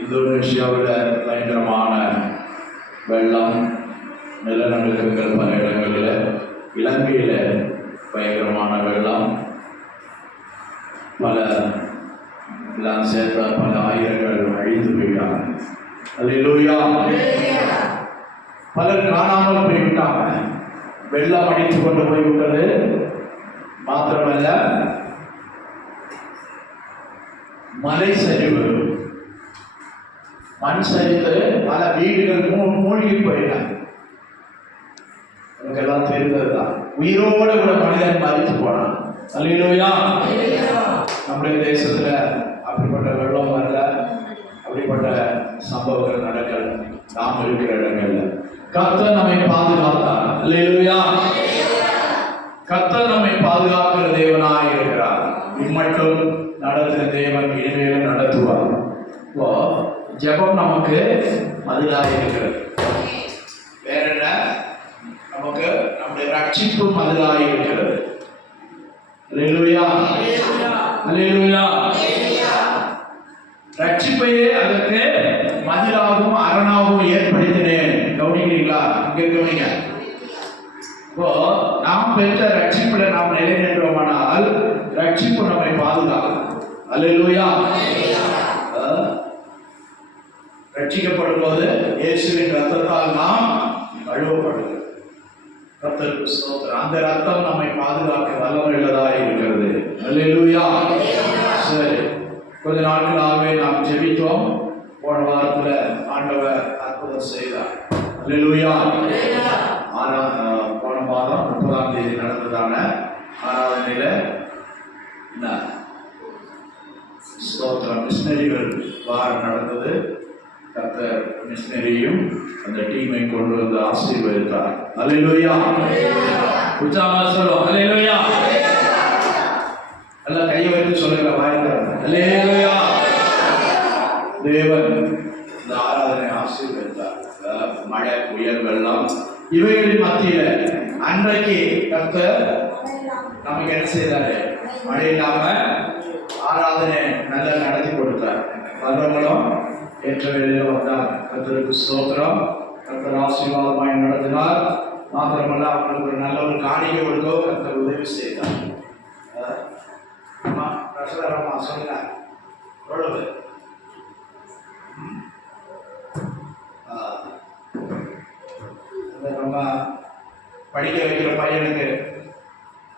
இந்தோனேஷியாவில் பயங்கரமான வெள்ளம், நிலநடுக்கங்கள் பல இடங்களில், இலங்கையில் பயங்கரமான வெள்ளம், பல எல்லாம் சேர்ந்த பல ஆயிரங்கள் அழிந்து போயிட்டாங்க. அல்லேலூயா. பலர் காணாமல் போய்விட்டாங்க. வெள்ளம் அடித்து கொண்டு போய்விட்டது. மாத்திரமல்ல, மலை சரிவு, மண் சரிந்து பல வீடுகள் மூழ்கி போயிட்டாங்க. நமக்கெல்லாம் தெரிந்ததுதான். உயிரோட கூட மனிதன் மறித்து போனான். அல்லேலூயா. நம்முடைய தேசத்துல அப்படிப்பட்ட வெள்ளம் வரல, அப்படிப்பட்ட சம்பவங்கள் நடக்கல. நாம் இருக்கிற இடங்கள்ல கர்த்தர் நம்மை பாதுகாத்தார். அல்லேலூயா. கர்த்தர் நம்மை பாதுகாக்கிற தேவனாய் இருக்கிறார். இம்மட்டும் நடத்தின தேவன் இனிமேலும் நடத்துவார். இப்போ ஜெபம் நமக்கு மதிலாக இருக்கிறது. வேற என்ன? நமக்கு நம்முடைய ரட்சிப்பு மதிலாக இருக்கிறது. அல்லேலூயா. அல்லேலூயா. ரட்சிப்பையே அதற்கு மதிலாகவும் அரணாகவும் ஏற்படுத்தினேன். கவனிக்கிறீங்களா? இங்க கவனிங்க. இப்போ நாம் பெற்ற ரட்சிப்புல நாம் நிலை நின்றோமானால் ரட்சிப்பு நம்மை பாதுகாக்கும். அல்லேலூயா. ரட்சிக்கப்படும் போது இயேசுவின் ரத்தத்தால் நாம் கழுவப்படுகிறோம். கர்த்தருக்கு ஸ்தோத்திரம். அந்த ரத்தம் நம்மை பாதுகாக்க வல்லமையுள்ளதாக இருக்கிறது. அல்லேலூயா. சரி, கொஞ்ச நாட்களாகவே நாம் ஜெபித்தோம். போன வாரத்துல ஆண்டவர் அற்புதம் செய்தார். அல்லேலூயா. போன மாதம் 30ஆம் தேதி நடந்ததான ஆராதனையில என்ன ஸ்தோத்திரம், மிஷனரிகள் வாரம் நடந்தது. கர்த்தர் மிஷனரியும் அந்த டீமை கொண்டு வந்து ஆசீர்வதித்தார். அல்லேலூயா. உற்சாகமா சொல்லுவோம். அல்லேலூயா. எல்லாம் கையை வைத்து சொல்லுங்க, வாய்ந்த அல்லேலூயா. தேவன் இந்த ஆராதனை ஆசீர்வதித்தார். மழை, புயல், வெள்ளம் இவைகளின் மத்தியில அன்றைக்கு கர்த்தர் நமக்கு என்ன செய்தாரு? மழை இல்லாம ஆராதனை நல்லா நடத்தி கொடுத்தார். வர்றவங்களும் ஏற்ற வேலையில வந்தார். கர்த்தருக்கு ஸ்தோத்திரம். கர்த்தர் ஆசீர்வாதமாய் நடத்தினார். மாத்திரமல்ல, அவங்களுக்கு ஒரு நல்ல ஒரு காணிக்கை கொடுத்தோ கர்த்தர் உதவி செய்தார். சொல்லுங்க, எவ்வளவு? நம்ம படிக்க வைக்கிற பையனுக்கு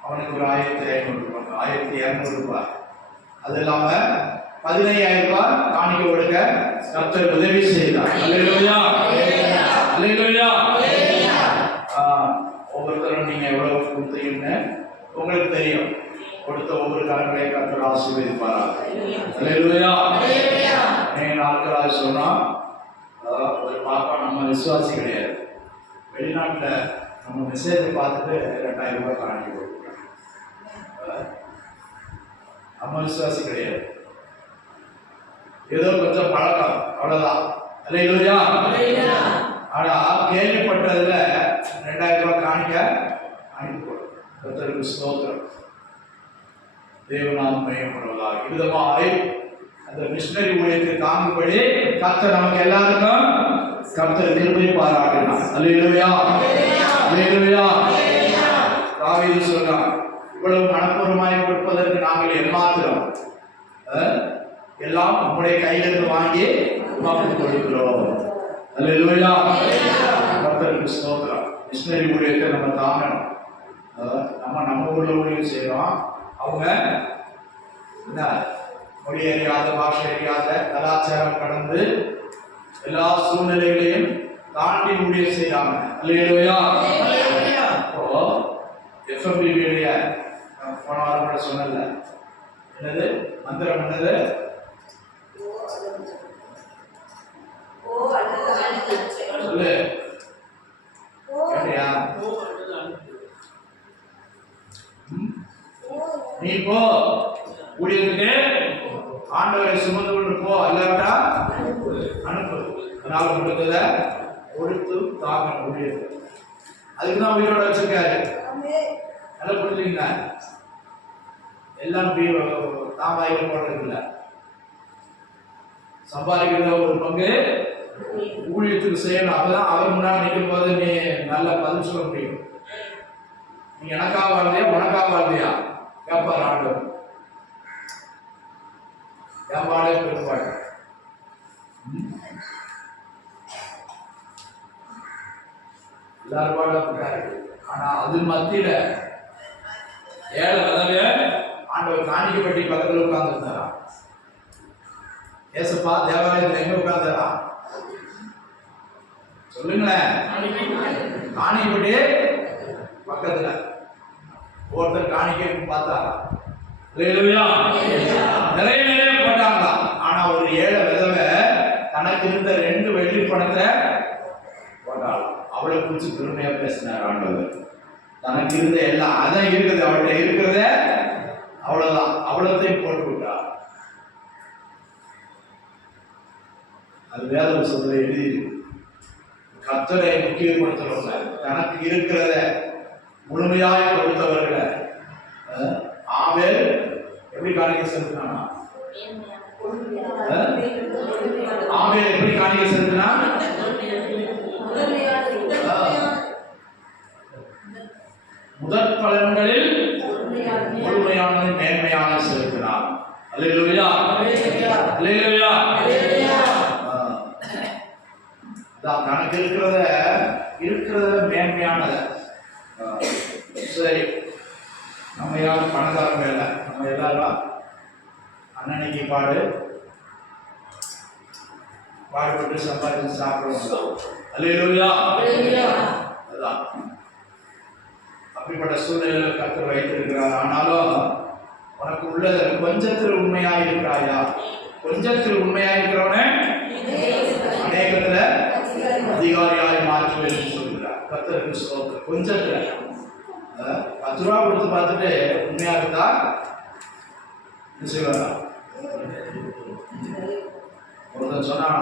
அவனுக்கு ஒரு 1500 ரூபாய், 1200 ரூபாய், அது இல்லாம 15,000 ரூபாய் காணிக்க கொடுக்க கர்த்தர் உதவி செய்தார். அல்லேலூயா. அல்லேலூயா. ஒவ்வொருத்தரும் நீங்க எவ்வளவு கொடுத்தீங்கன்னு உங்களுக்கு தெரியும். கொடுத்த ஒவ்வொரு காரணங்களையும் கர்த்தர் ஆசீர்வதிப்பாரா. அல்லேலூயா. நாட்களாக சொன்னா ஒரு பாப்பா நம்ம விசுவாசி கிடையாது. வெளிநாட்டில் நம்ம மெசேஜை பார்த்துட்டு 2000 ரூபாய் காணிக்க கொடுக்குறாங்க. நம்ம விசுவாசி கிடையாது. ஏதோ கொஞ்சம் பழக்கம், அவ்வளவுதான். அல்லேலூயா. ஆனா கேள்விப்பட்டதுல 2000 ரூபாய் காணிக்க அனுப்பி கர்த்தருக்கு ஸ்தோத்திரம். தேவநாமம் மையப்படுவதாக விதமாய் அந்த மிஷனரி ஊழியத்தை தாங்கும்படி கர்த்தர் நமக்கு எல்லாருக்கும் கர்த்தர் கிருபை பாராட்டினார். அல்லேலூயா. அல்லேலூயா. தாவீது சொல்றார், இவ்வளவு மனப்பூர்வமாய் கொடுப்பதற்கு நாங்கள் எம்மாத்திரம் எல்லாம் உங்களுடைய கையிலிருந்து வாங்கி உமாவுக்கு கொடுக்கிறோம். அல்லேலூயா. கர்த்தருக்கு ஸ்தோத்திரம். மிஷனரி ஊழியத்தை நம்ம தாங்கணும். நம்ம ஊர்ல ஊழியம் செய்யறோம். அவங்க என்ன மொழி அறியாத, பாஷை அறியாத, கலாச்சாரம் கடந்து எல்லா சூழ்நிலைகளையும் தாண்டி ஊழியம் செய்யறாங்க. அல்லேலூயா. இப்போ எஃப்எம்பிபியுடைய போன வாரம் கூட சொன்னல, என்னது மந்திரம் என்னது? சொல்லு. கேட்டியா? நீ போ ஊழியத்துக்கு, ஆண்டவரை சுமந்து கொண்டு போ, அல்லாட்டா அனுப்பு. அதனால கொடுத்தத கொடுத்து தாங்க ஊழியத்தை. அதுக்குதான் உயிரோட வச்சிருக்காரு. நல்லா புரிஞ்சுங்களா? எல்லாம் தாவாய்கள் போடுறது இல்லை. சம்பாதிக்கிறத ஒரு பங்கு ஊழியத்துக்கு செய்யணும். அப்பதான் அவர் முன்னாடி நிற்கும் போது நீ நல்ல பதில் சொல்ல முடியும். நீ எனக்கா வாழ்ந்தியா உனக்கா வாழ்ந்தியா கேட்பார் ஆண்டவர். ஏம்பாடே பெரும்பாடு எல்லாரும் பாடாரு. ஆனா அது மத்தியில ஏழை விதவே ஆண்டவர் காணிக்கப்பட்டி பக்கத்தில் உட்கார்ந்து இருந்தாரா. ஏசப்பா தேவாலயத்தில் எங்க உட்கார்ந்தாரா சொல்லுங்களேன். காணிக்கப்பட்டி பக்கத்துல ஒருத்தர் காணிக்கை பார்த்தாரா. நிறைய நிறைய போட்டாங்களாம். ஆனா ஒரு ஏழை விதவை தனக்கு இருந்த 2 வெள்ளி பணத்தை போட்டாலும் அவளை குறிச்சு பெருமையா பேசினார் ஆண்டவர். தனக்கு இருந்த எல்லாம் அதான் இருக்குது, அவள்கிட்ட இருக்கிறத அவ்வளவுதான், அவ்வளோத்தையும் போட்டு விட்டார். அது வேத புத்தகத்துல எழுதி கர்த்தரை முக்கியப்படுத்துறவங்க, தனக்கு இருக்கிறத முழுமையாய் கொடுத்தவர்களை. ஆபேல் எப்படி காணிக்கை செலுத்தினானா? ஆபேல் எப்படி காணிக்கை செலுத்தினா? முதற் பலன்களில் முழுமையானது மேன்மையான செலுத்தினார். அல்லேலூயா அல்லேலூயா. தனக்கு இருக்கிறத மேன்மையானத. சரி, நம்ம யாரும் பணக்காரங்க இல்லை, நம்ம எல்லாரும் அன்னன்னைக்கு பாடுபட்டு சம்பாதிச்சு சாப்பிடுவோம். அல்லேலூயா. அதுதான் அப்படிப்பட்ட சூழ்நிலையில கர்த்தர் வைத்திருக்கிறார். ஆனாலும் உனக்கு உள்ளது கொஞ்சத்தில் உண்மையாக இருக்கிறாயா? கொஞ்சத்தில் உண்மையாக இருக்கிறவனே அநேகத்துல அதிகாரியாய் மாற்றுவேன் சொல்கிறார். கர்த்தருக்கு ஸ்தோத்திரம். கொஞ்சத்துல 10 ரூபா கொடுத்து பார்த்துட்டு உண்மையா இருந்தா ஒருத்தன் சொன்னானா,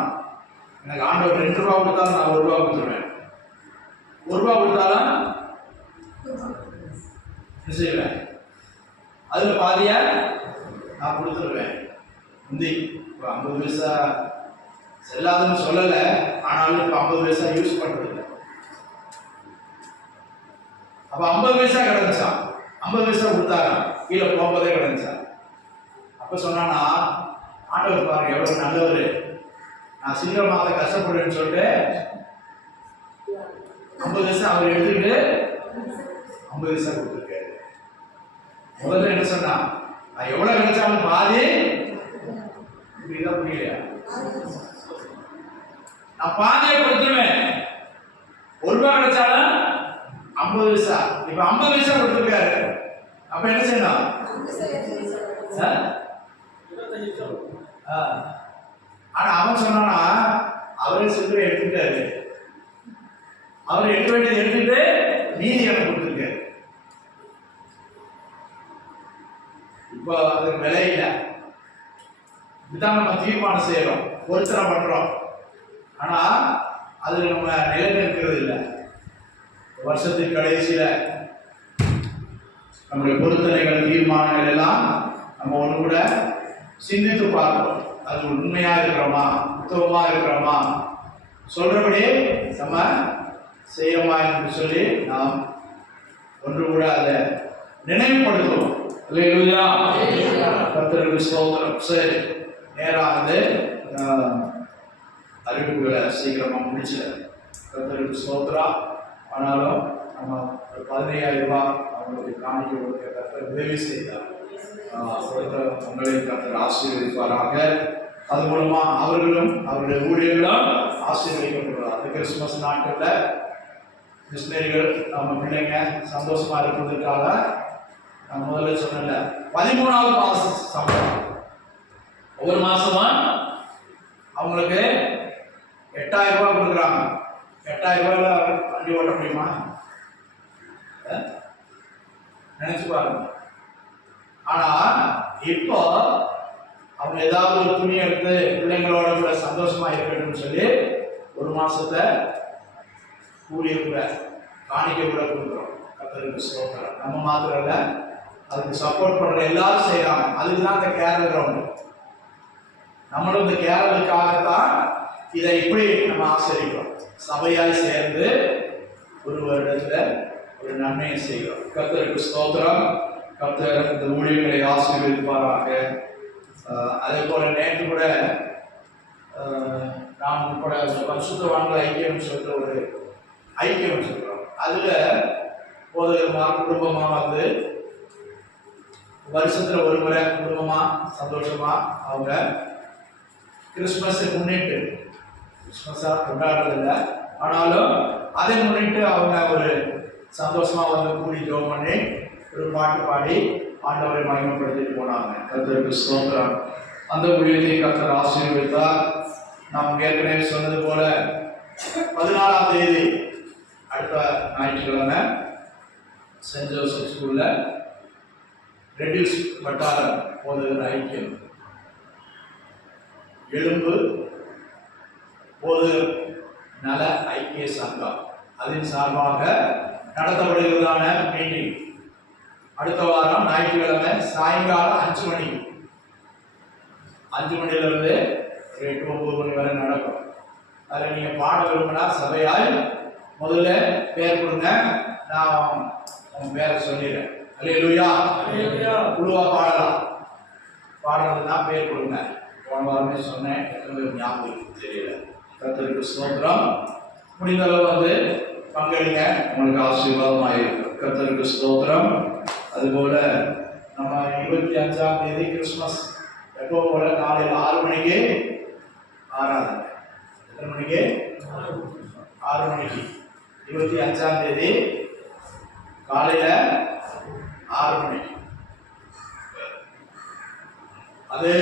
எனக்கு ஆண்டவர் 2 ரூபா கொடுத்தாலும் நான் 1 ரூபா கொடுத்துருவேன். 1 ரூபா கொடுத்தாலும் செய்வேன், அதுல பாதியா நான் கொடுத்துருவேன். முந்தி 50 பைசா செல்லாதுன்னு சொல்லல, ஆனாலும் இப்ப 50 பைசா யூஸ் பண்றது இல்லை. அப்ப 50 பைசா கிடந்துச்சா, 50 பைசா கொடுத்தாரா, கீழே போகும்போதே கிடந்துச்சா. அப்ப சொன்னானா, ஆண்டவர் பாருங்க எவ்வளவு நல்லவரு, நான் சீக்கிரமாக கஷ்டப்படுறேன்னு சொல்லிட்டு 50 பைசா அவர் எடுத்துக்கிட்டு 50 பைசா கொடுத்துருக்காரு. முதல்ல என்ன சொன்னா, நான் எவ்வளவு கிடைச்சாலும் பாதி புரியலையா, நான் பாதியை கொடுத்துருவேன். 1 ரூபா கிடைச்சாலும் 50 பைசா, இப்ப 50 பைசா கொடுத்துருக்காரு. அப்ப என்ன செய்யணும்? ஆனா அவன் சொன்னானா, அவரே சில்லறை எடுத்துட்டாரு, அவர் எடுக்க வேண்டியது எடுத்துட்டு மீதி எனக்கு கொடுத்துருக்காரு. இப்போ அதுக்கு விலை இல்லை. இதுதான் நம்ம தீர்மானம் செய்யறோம், பொருத்தனை பண்றோம். ஆனா அது நம்ம நிலைநிற்கிறது இல்லை. வருஷத்துக்கு கடைசியில நம்முடைய பொருத்தனைகள் தீர்மானங்கள் எல்லாம் நம்ம ஒன்று கூட சிந்தித்து பார்க்கிறோம். அது உண்மையா இருக்கிறோமா, உத்தமமா இருக்கிறோமா, சொல்றபடி நம்ம செய்யமா என்று சொல்லி நாம் ஒன்று கூட அதை நினைவுபடுத்துவோம். கர்த்தருக்கு ஸ்தோத்திரம். சரி, நேரானது அறிவிப்புகளை சீக்கிரமா முடிச்சல. கர்த்தருக்கு ஸ்தோத்திரம். ஆனாலும் நம்ம 15,000 ரூபாய் அவங்களுக்கு காணிக்க கொடுக்க கர்த்தர் உதவி செய்தார். உங்களை கர்த்தர் ஆசீர்வதிப்பாராக. அது மூலமா அவர்களும் அவருடைய ஊழியர்களும் ஆசீர்வதிக்கப்படுவார். அந்த கிறிஸ்துமஸ் நாட்களில் மிஷினரிகள் நம்ம பிள்ளைங்க சந்தோஷமா இருப்பதற்காக நான் முதல்ல சொன்னேன்ல, 13வது மாசம் சம்பளம் ஒவ்வொரு மாசமா அவங்களுக்கு 8,000 ரூபாய் கொடுக்குறாங்க. 8,000 ரூபாயில வண்டி ஓட்ட முடியுமா? நினைச்சு பாருங்க. ஆனா இப்போ அவங்க ஏதாவது ஒரு துணி எடுத்து பிள்ளைங்களோட கூட சந்தோஷமா இருக்கட்டும் சொல்லி 1 மாசத்தை கூலிய கூட காணிக்க கூட கொடுக்குறோம். கர்த்தருக்கு ஸ்தோத்திரம். நம்ம மாத்திரம் இல்ல, அதுக்கு சப்போர்ட் பண்ற எல்லாரும் செய்யறாங்க. அதுக்குதான் அந்த கேரல் கிரவுண்ட். நம்மளும் இந்த கேரளுக்காகத்தான் இதை இப்படி நம்ம ஆசரிக்கிறோம். சபையாய் சேர்ந்து ஒரு வருடத்துல ஒரு நன்மையை செய்கிறோம். கர்த்தருக்கு ஸ்தோத்திரம். கர்த்தர் இந்த ஊழியர்களை ஆசீர்வதிப்பாராக. அதே போல நேற்று கூட நாம் கூட பரிசுத்தவான்கள் ஐக்கியம் சொல்ற ஒரு ஐக்கியம் சொல்றோம். அதுல ஒரு குடும்பமா வந்து வருஷத்துல ஒரு முறை குடும்பமா சந்தோஷமா அவங்க கிறிஸ்துமஸை முன்னிட்டு, கிறிஸ்துமஸா கொண்டாடுறதில்லை, ஆனாலும் அதை முன்னிட்டு அவங்க ஒரு சந்தோஷமா வந்து கூடி ஜெபம் பண்ணி ஒரு பாட்டு பாடி ஆண்டவரை மகிமைப்படுத்திட்டு போனாங்க. கர்த்தருக்கு ஸ்தோத்திரம். அந்த ஊழியத்தை கர்த்தர் ஆசீர்வதித்தார். நாம் ஏற்கனவே சொன்னது போல 14ஆம் தேதி அடுத்த ஞாயிற்றுக்கிழமை சென்ட் ஜோசப் ஸ்கூல்ல ரெடியூஸ் வட்டாரம் போதுகிற ஐக்கியம் எலும்பு போது நல ஐக்கிய சங்கம் அதன் சார்பாக நடத்தப்படுகிறதான மீட்டிங் அடுத்த வாரம் ஞாயிற்றுக்கிழமை சாயங்காலம் 5 மணிக்கு 5 மணிலிருந்து 8-9 மணி வரை நடக்கும். அதில் நீங்க பாட விரும்பினா சபையால் முதல்ல பேர் கொடுங்க, நான் உங்க பேரை சொல்லிடுறேன். அல்லேலூயா. குழுவா பாடலாம், பாடுறதுனா பேர் கொடுங்க. போன வாரமே சொன்னேன், எத்தனை ஞாபகம் தெரியல. கர்த்தருக்கு ஸ்தோத்திரம். முடிந்த அளவு வந்து பங்கெடுங்க, உங்களுக்கு ஆசீர்வாதமாக இருக்கும். கர்த்தருக்கு ஸ்தோத்திரம். அதுபோல நம்ம 25ஆம் தேதி கிறிஸ்துமஸ் எப்போ போல காலையில் 6 மணிக்கு ஆராதனை. எத்தனை மணிக்கு? 6 மணிக்கு 25ஆம் தேதி காலையில 6 மணிக்கு. அது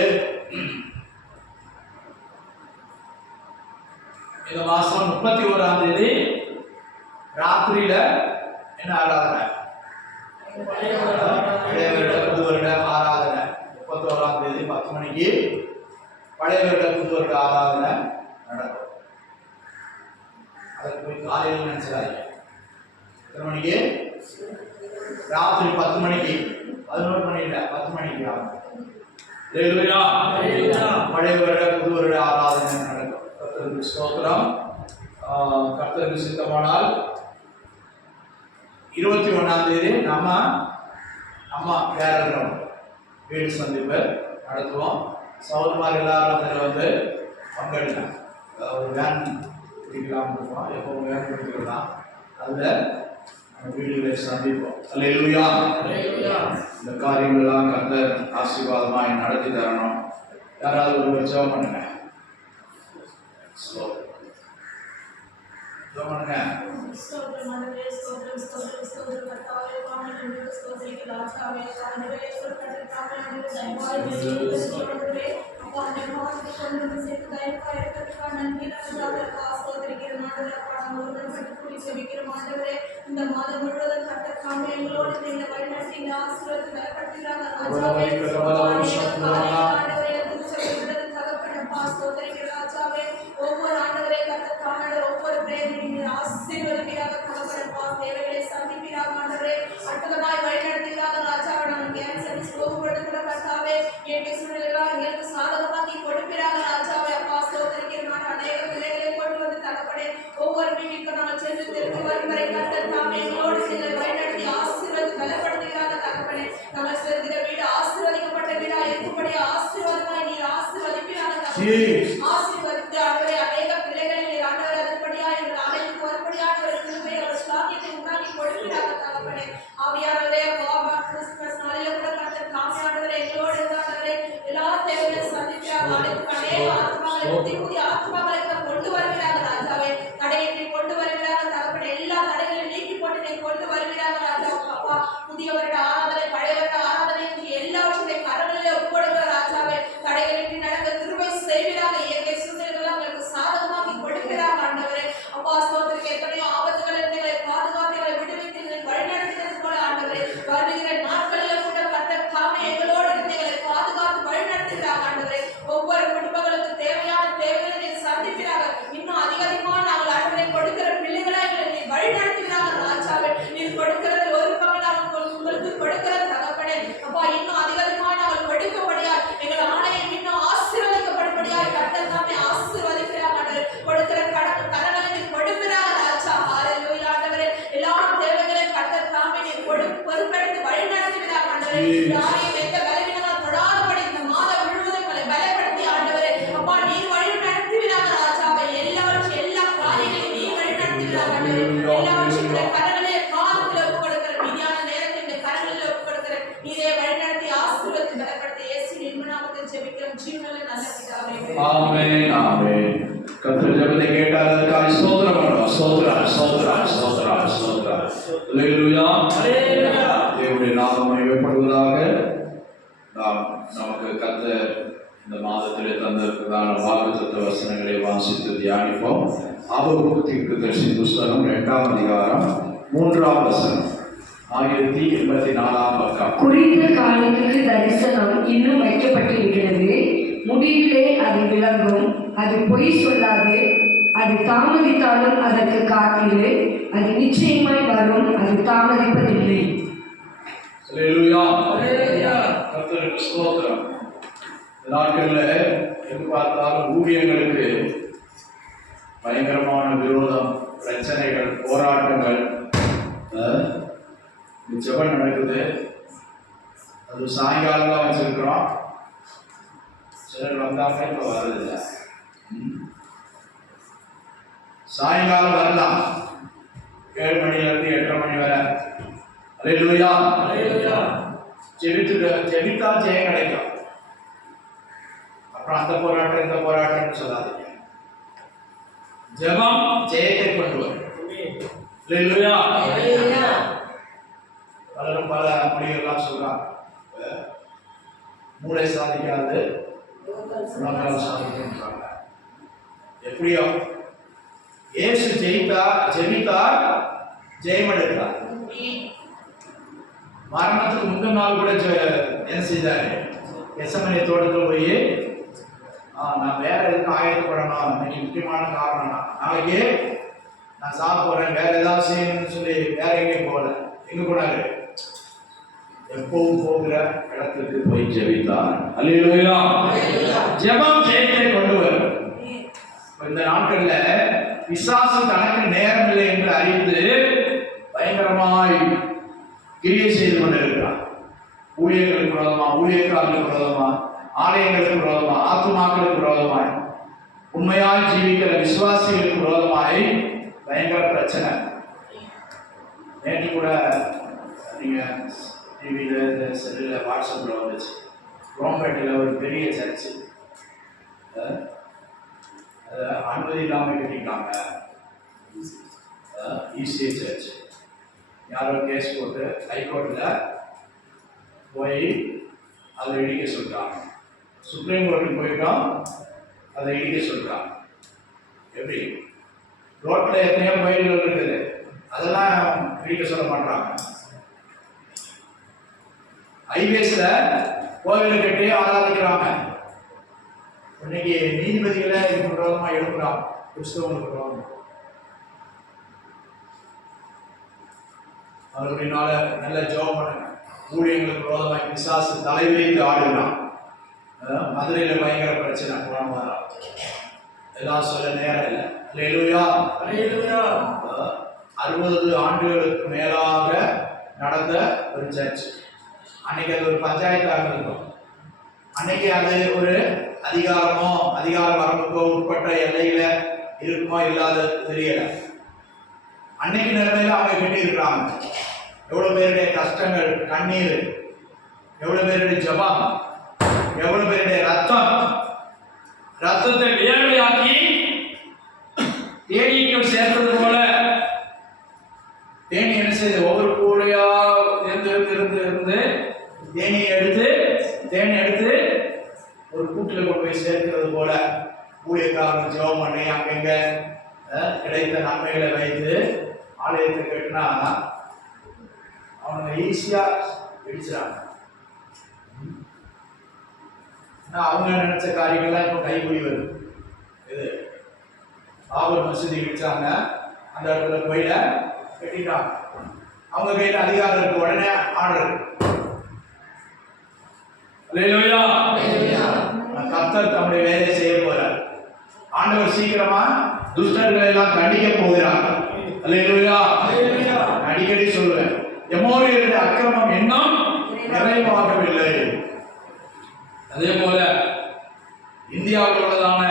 இந்த மாசம் 31ஆம் தேதி ராத்திரியில என்ன ஆராதனை? பழைய வருட புது வருட ஆராதனை. 31ஆம் தேதி 10 மணிக்கு பழைய வருட புது வருட ஆராதனை நடக்கும். அதுக்கு போய் காலையில் நினைச்சாங்க. எத்தனை மணிக்கு? ராத்திரி 10 மணிக்கு. 11 மணி இல்லை, 10 மணிக்கு ஆகும். பழைய வருட புது வருட ஆராதனை நடக்கும். கர்த்தருக்கு ஸ்தோத்திரம். கர்த்தருக்கு சித்தமானால் 21ஆம் தேதி நம்ம அம்மா கேரளம் வீடு சந்திப்பு நடத்துவோம். சகோதரமார் எல்லாரும் அதில் வந்து பங்கெடுக்கலாம். ஒரு வேன் பிடிக்கலாம் இருக்கோம், எப்பவும் வேன் பிடிக்கலாம். அதில் வீடுகளை சந்திப்போம். அல்லேலூயா. இந்த காரியங்கள்லாம் கர்த்தர் ஆசீர்வாதமாய் நடத்தி தரணும். யாராவது ஒரு ஜெபம் பண்ணுங்க. பண்ணுங்க. இந்த மாதம் முழுவதும் கர்த்தர் எங்களோடு வழிநடத்தி ஆசீர்வாதத்தை ஒவ்வொரு ஆண்டவரே கர்த்தர் ஒவ்வொரு பிரேரின் ஆசீர்வதிப்பீராக தகப்பனப்பா, தேவைகளை சந்திப்பீராக ஆண்டவரே, அற்புதமாய் வழிநடத்துவீராக ராஜாவை நாங்கள் கேன்சர் போகும்பொழுது கூட கர்த்தாவே இயற்கை சூழ்நிலைகளாக எங்களுக்கு சாதகமாக்கி கொடுப்பீராக ராஜாவை அப்பா ஸ்தோத்திரிக்கிறோம். அநேக பிள்ளைகளை கொண்டு வந்து தகப்பனே ஒவ்வொரு வீட்டுக்கும் நாங்கள் சென்று திரும்பி வரும் வரை கர்த்தர் தாமே எங்களோடு எங்களை வழிநடத்தி ஆசீர்வாதத்தை பலப்படுத்துகிறாங்க தகப்பனே. நாங்கள் செல்கிற வீடு ஆசீர்வதிக்கப்பட்ட வீடா இருக்கும்படி ஆசீர்வாதமாய் நீர் ஆசீர்வதிப்பீராக ஆசீர்வதித்து ஆண்டவரே அநேக பிள்ளைகளை நீர் ஆண்டவரை அதன்படியா எங்கள் அனைத்து வரும்படியான ஒரு கிருபை ஒரு ஸ்லாக்கியத்தை உண்டாக்கி கொடுப்பீராக தகப்பனே. ஆவியானவரே கிறிஸ்துமஸ் நாளில கூட கர்த்தர் தாமே ஆண்டவரே எங்களோடு இருந்தாண்டவரே எல்லா தேவைகளையும் சந்திப்பீராக. அநேக ஆத்மாக்களை புதிய ஆத்மாக்களை கொண்டு வருகிறாங்க ராஜாவே. தடையை கொண்டு வருகிறாங்க தகப்பனே. எல்லா தடைகளையும் நீக்கி போட்டு நீ கொண்டு வருகிறாங்க ராஜா. அப்பா புதிய வருட ஆராதனை பழைய வருட ஆராதனை எல்லாவற்றை கரங்களிலே ஒப்புக்கொடுங்க ராஜாவே. தடைகளின்றி நடக்க கிருபை செய்வீராக. இயற்கை சூழ்நிலைகள் உங்களுக்கு சாதகமாக்கி கொடுக்கிறாங்க ஆண்டவரே. அப்பா ஸ்தோத்திரிக்க எத்தனையோ ஆபத்துகள் எங்களை பாதுகாத்து எங்களை விடுவித்து எங்களை வழிநடத்தினது போல ஆண்டவரே வருகிற நாட்களில் கூட கர்த்தர் தாமே எங்களோடு இருந்து எங்களை பாதுகாத்து வழிநடத்துகிறாங்க ஆண்டவரே. ஒவ்வொரு குடும்பங்களுக்கு தேவையான தேவைகளை ஆமென் ஆமென். கர்த்தர் ஜெபத்தை கேட்டார், அதற்காக ஸ்தோத்திரம் பண்ணுவோம். ஸ்தோத்திரம் ஸ்தோத்திரம் ஸ்தோத்திரம் ஸ்தோத்திரம். அல்லேலூயா அல்லேலூயா. தேவனுடைய நாமம் மகிமைப்படுவதாக. நமக்கு கர்த்தர் இந்த மாதத்திலே தந்திருக்கிறதான வாக்குத்தத்த வசனங்களை வாசித்து தியானிப்போம். ஆபகுக்கு தீர்க்கதரிசி புஸ்தகம் 2ஆம் அதிகாரம் 3ஆம் வசனம். 1084 பக்கம். குறித்த காலத்துக்கு தரிசனம் இன்னும் வைக்கப்பட்டிருக்கிறது. முடிவிலே அது விளங்கும். அது பொய் சொல்லாது. அது தாமதித்தாலும் அதற்கு காத்திரு. அது நிச்சயமாய் வரும். அது தாமதிப்பதில்லை. அல்லேலூயா அல்லேலூயா. கர்த்தருக்கு ஸ்தோத்திரம். இந்த நாட்களில் எங்கு பார்த்தாலும் ஊழியங்களுக்கு பயங்கரமான விரோதம், பிரச்சனைகள், போராட்டங்கள். ஜெபம் நடக்குது. அது சாயங்காலம் தான் வச்சிருக்கிறோம். சிலர் வந்தாங்க, இப்போ வர்றதில்லை. சாயங்காலம் வரலாம், 7 மணிலேருந்து 8:30 மணி வரை. அல்லேலூயா அல்லேலூயா. ஜெபித்தா ஜெயம் கிடைக்கும். அப்புறம் அந்த போராட்டம் இந்த போராட்டம்னு சொல்லாதீங்க. ஜெபம் ஜெயத்தை கொண்டு வரும். அல்லேலூயா அல்லேலூயா. பலரும் பல மொழிகள்லாம் சொல்றாங்க. மூளை சாதிக்காது, உலகம் சாதிக்கின்றாங்க. எப்படியோ இயேசு ஜெபித்தார், ஜெயம் எடுத்தார். மரணத்துக்கு முந்தின நாள் கூட என்ன செய்தாரு? கெத்செமனே தோட்டத்தில் போய், நான் வேற எதுக்கும் ஆயத்தப்படணும், இன்னைக்கு முக்கியமான காரணம், நாளைக்கு நான் சாப்பிட போறேன், வேற ஏதாவது செய்யணும்னு சொல்லி வேற எங்கேயும் போகல. எங்க போனாரு? எப்பவும் போகிற இடத்துக்கு போய் ஜெபித்தார். அல்லேலூயா. ஜெபம் ஜெயத்தை கொண்டு வரும். இந்த நாட்கள்ல பிசாசு தனக்கு நேரம் இல்லை என்று அறிந்து பயங்கரமாய் கிரியை செய்து கொண்டிருக்கிறார். ஊழியர்களுக்கு விரோதமா, ஊழியக்காரர்களுக்கு விரோதமா, ஆலயங்களுக்கு விரோதமா, ஆத்துமாக்களுக்கு விரோதமாய், உண்மையாய் ஜீவிக்கிற விசுவாசிகளுக்கு விரோதமாய் பயங்கர பிரச்சனை. நேற்று கூட நீங்க டிவியில, செல்லில், வாட்ஸ்அப்பில் வந்துச்சு. குரோம்பேட்டையில் ஒரு பெரிய சர்ச்சு, அனுமதி இல்லாமல் கட்டிட்டாங்க. ஈசிஏ சர்ச். யாரோ கேஸ் போட்டு ஹைகோர்ட்டில் போய் அதை இடிக்க சொல்லிட்டாங்க. சுப்ரீம் கோர்ட்டுக்கு போயிட்டோம், அதை இடிக்க சொல்லிட்டாங்க. எப்படி? ரோட்டில் எத்தனையோ கோயில்கள் இருக்குது, அதெல்லாம் இடிக்க சொல்ல மாட்டாங்க. ஹைவேஸ்ல கோவிலை கட்டி ஆராதிக்கிறாங்க. இன்னைக்கு நீதிபதிகளை இதுக்கு விரோதமா எழுப்புறாங்க, கிறிஸ்தவங்களுக்கு விரோதமா. அவர்களால நல்ல ஜெபம் பண்ணுங்க. ஊழியர்களுக்கு விரோதமாக பிசாசு தலைவிரித்து ஆடுகிறான். மதுரையில பயங்கர பிரச்சனை, போன வாரம். எல்லாம் சொல்ல நேரம் இல்லை. அல்லேலூயா அல்லேலூயா. 60 ஆண்டுகளுக்கு மேலாக நடந்த ஒரு சர்ச். அன்னைக்கு அது ஒரு பஞ்சாயத்தாக இருக்கும். அன்னைக்கு அது ஒரு அதிகார வரம்புக்கோ உட்பட்ட எல்லையில இருக்குமோ இல்லாத தெரியல. அன்னைக்கு நிலைமையில அவங்க கட்டி இருக்கிறாங்க. எவ்வளவு பேருடைய கஷ்டங்கள், கண்ணீர், எவ்வளவு பேருடைய ஜெபம், எவ்வளவு பேருடைய ரத்தத்தை வேலையாக்கி தேனீக்கள் சேர்த்தது போல தேனி என்ன செய்து ஒவ்வொரு கூடையா இருந்து தேனி எடுத்து ஒரு கூட்டில் கொண்டு போய் சேர்க்கிறது போல ஊழியக்காரன் ஜெபம் பண்ணி அங்கங்க கிடைத்த நன்மைகளை வைத்து ஆலயத்தை கட்டினா அவனுங்க ஈஸியா பிடிச்சாங்க. அவங்க நினைச்ச காரியங்கள்லாம் இப்போ கைகூடி வருது. இது பாபர் மசூதி பிடிச்சாங்க, அந்த இடத்துல கோயில கட்டிட்டாங்க. அவங்க கையில் அதிகாரம் இருக்கு, உடனே ஆர்டர். கர்த்தர் தம்முடைய வேலையை செய்ய போறார். ஆண்டவர் சீக்கிரமா துஷ்டர்களை எல்லாம் கண்டிக்க போகிறார். அல்லேலூயா. அடிக்கடி சொல்லுவேன், எமோரியருடைய அக்கிரமம் இன்னும் நிறைவாகவில்லை. அதே போல இந்தியாவில் உள்ளதான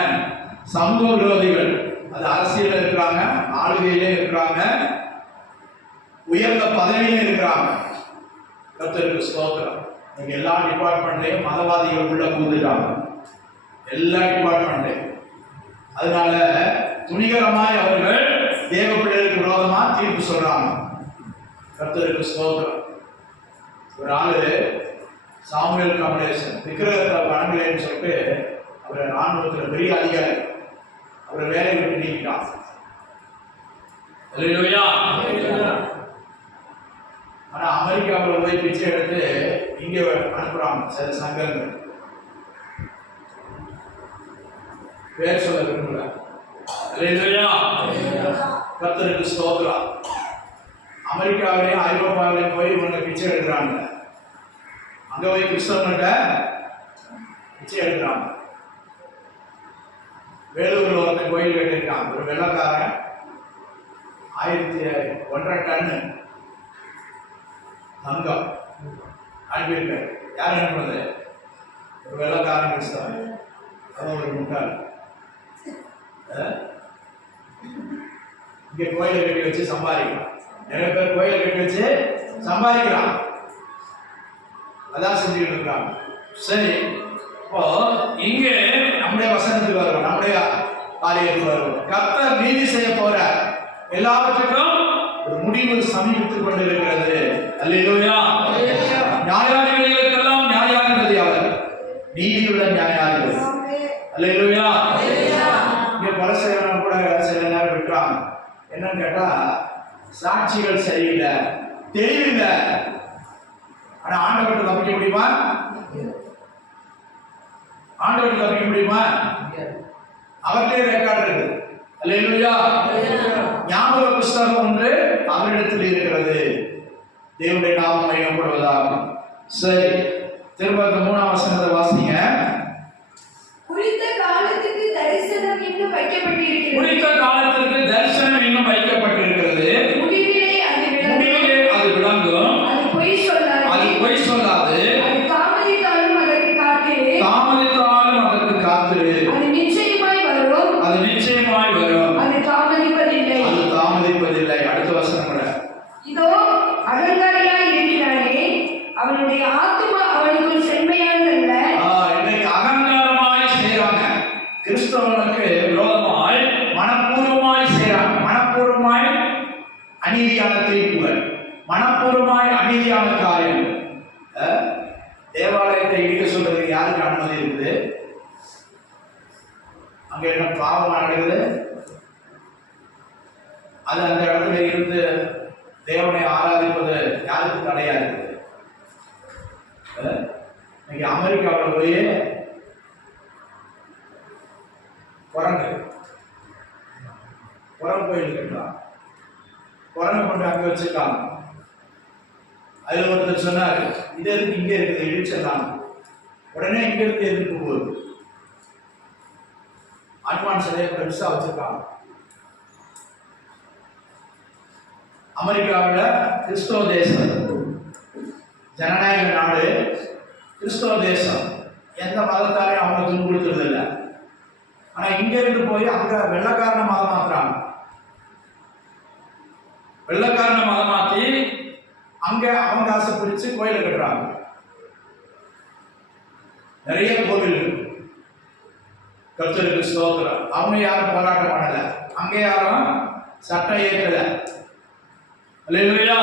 சமூக விரோதிகள், அது அரசியல் இருக்கிறாங்க, ஆளுகையிலே இருக்கிறாங்க, உயர்ந்த பதவியிலே இருக்கிறாங்க. கர்த்தருக்கு ஸ்தோத்திரம். எல்லா டிபார்ட்மெண்ட்லயும் மதவாதிகள் உள்ள பூந்துட்டாங்க. எல்லா டிபார்ட்மெண்ட். அதனால துணிகரமாய் அவர்கள் தேவ பிள்ளைகளுக்கு விரோதமா தீர்ப்பு சொல்றாங்க. கர்த்தருக்கு ஸ்தோத்திரம். ஒரு ஆளு சாமுவேல் கமலேசன் விக்கிரகத்தை வணங்கலைன்னு சொல்லிட்டு அவரை ராணுவத்தில் பெரிய அதிகாரி அவரை வேலையை விட்டு நீக்கிட்டான். அல்லேலூயா. ஆனா அமெரிக்காவில் போய் பிச்சை எடுத்து இங்க அனுப்புறாங்க சில சங்கங்கள். பேர் சொல்ல விரும்பல. அல்லேலூயா. கர்த்தருக்கு ஸ்தோத்திரம். அமெரிக்காவிலையும் ஐரோப்பாவிலையும் போய் இவங்க பிச்சை எடுக்கிறாங்க. அங்க போய் கிறிஸ்தவன்கிட்ட பிச்சை எடுக்கிறாங்க. வேலூர்ல ஒருத்தன் கோயில் கட்டிருக்கான். ஒரு வெள்ளக்காரன் 1.5 டன் தங்கம் அனுப்பியிருக்காரு. யார் அனுப்புனது? ஒரு வெள்ளக்காரன் கிறிஸ்தவன். அவன் ஒரு முட்டாள். இங்க கோயிலை கட்டி வச்சு சம்பாதிக்கிறான். நிறைய பேர் கோயிலை கட்டி வச்சு சம்பாதிக்கிறான். அதான் செஞ்சுக்கிட்டு இருக்காங்க. சரி, இப்போ இங்க நம்முடைய வசனத்துக்கு வருவோம், நம்முடைய காரியத்துக்கு வருவோம். கர்த்தர் நீதி செய்ய போற எல்லாவற்றுக்கும் ஒரு முடிவு சமீபித்துக் கொண்டிருக்கிறது. அல்லேலூயா. நியாயாதிபதிகளுக்கெல்லாம் நியாயாதிபதி அவர், நீதியுள்ள நியாயாதிபதி. அல்லேலூயா. இங்க பரசேவனம் கூட சில நேரம் விட்டுறாங்க. என்னன்னு கேட்டா சாட்சிகள் சரியில்லை, தெளிவில்லை. ஆனா ஆண்டவர்கிட்ட தப்பிக்க முடியுமா? ஆண்டவர்கிட்ட தப்பிக்க முடியுமா? அவர்கிட்டே ரெக்கார்டு இருக்கு. அல்லேலூயா. ஞாபக புஸ்தகம் ஒன்று அவரிடத்தில் இருக்கிறது. தேவனுடைய நாமம் மகிமைப்படுவதாக. சரி, திரும்ப 3ஆம் வசனத்தை வாசிங்க. குறித்த காலத்துக்கு தரிசனம் இன்னும் வைக்கப்பட்டிருக்கிறது. குறித்த காலத்திற்கு தரிசனம் இன்னும் வைக்கப்பட்டிருக்கிறது. முடிவிலே அது விளங்கும். அது பொய் சொல்லாது. அது பொய் சொல்லாது. அது தாமதித்தாலும் அதற்கு காத்திரு. தாமதித்தாலும் அதற்கு காத்திரு. அது நிச்சயமாய் வரும். அது நிச்சயமாய் வரும். அது தாமதிப்பதில்லை. அது தாமதிப்பதில்லை. அடுத்த வசனம் கூட. இதோ அகங்காரியாய் இருக்கிறானே, அவனுடைய ஆத்துமா அவனுக்குள் செம்மையானதல்ல. இன்னைக்கு அகங்காரமாய் செய்றாங்க. கிறிஸ்தவனுக்கு விரோதமாய் மனப்பூர்வமாய் செய்றாங்க. மனப்பூர்வமாய் அநீதியான தீர்ப்புகள், மனப்பூர்வமாய் அநீதியான காரியங்கள். தேவாலயத்தை இடிக்க சொல்றதுக்கு யாருக்கு அனுமதி இருக்குது? அங்க என்ன பாவம் நடக்குது? அது அந்த இடத்துல இருந்து தேவனை ஆராதிப்பது யாருக்கு தடையா இருக்குது? இன்னைக்கு அமெரிக்காவில் போய் குரங்கு கோயில் கட்டுறான். குரங்கு கொண்டு அங்க வச்சிருக்காங்க. அதுல ஒருத்தர் சொன்னாரு, இது எதுக்கு இங்க இருக்குது, இடிச்சிடலாம். உடனே இங்க இருந்து எதிர்ப்பு போகுது. அட்வான்ஸ் சிலையை பெருசா வச்சிருக்காங்க. அமெரிக்காவில் கிறிஸ்தவ தேசம், ஜனநாயக நாடு, கிறிஸ்தவ தேசம், எந்த மதத்தாரையும் அவங்க துன்புறுத்துறது இல்லை. ஆனா இங்க இருந்து போய் அங்க வெள்ளக்காரன மதம் மாத்துறாங்க. வெள்ளக்காரன மதம் மாத்தி அங்க அவங்க ஆசை பிடிச்சு கோயிலை கட்டுறாங்க. நிறைய கோவில் கர்த்தருக்கு ஸ்தோத்திரம். அவங்க யாரும் போராட்டம் பண்ணல, அங்க யாரும் சட்டம் ஏற்கல. அல்லேலூயா.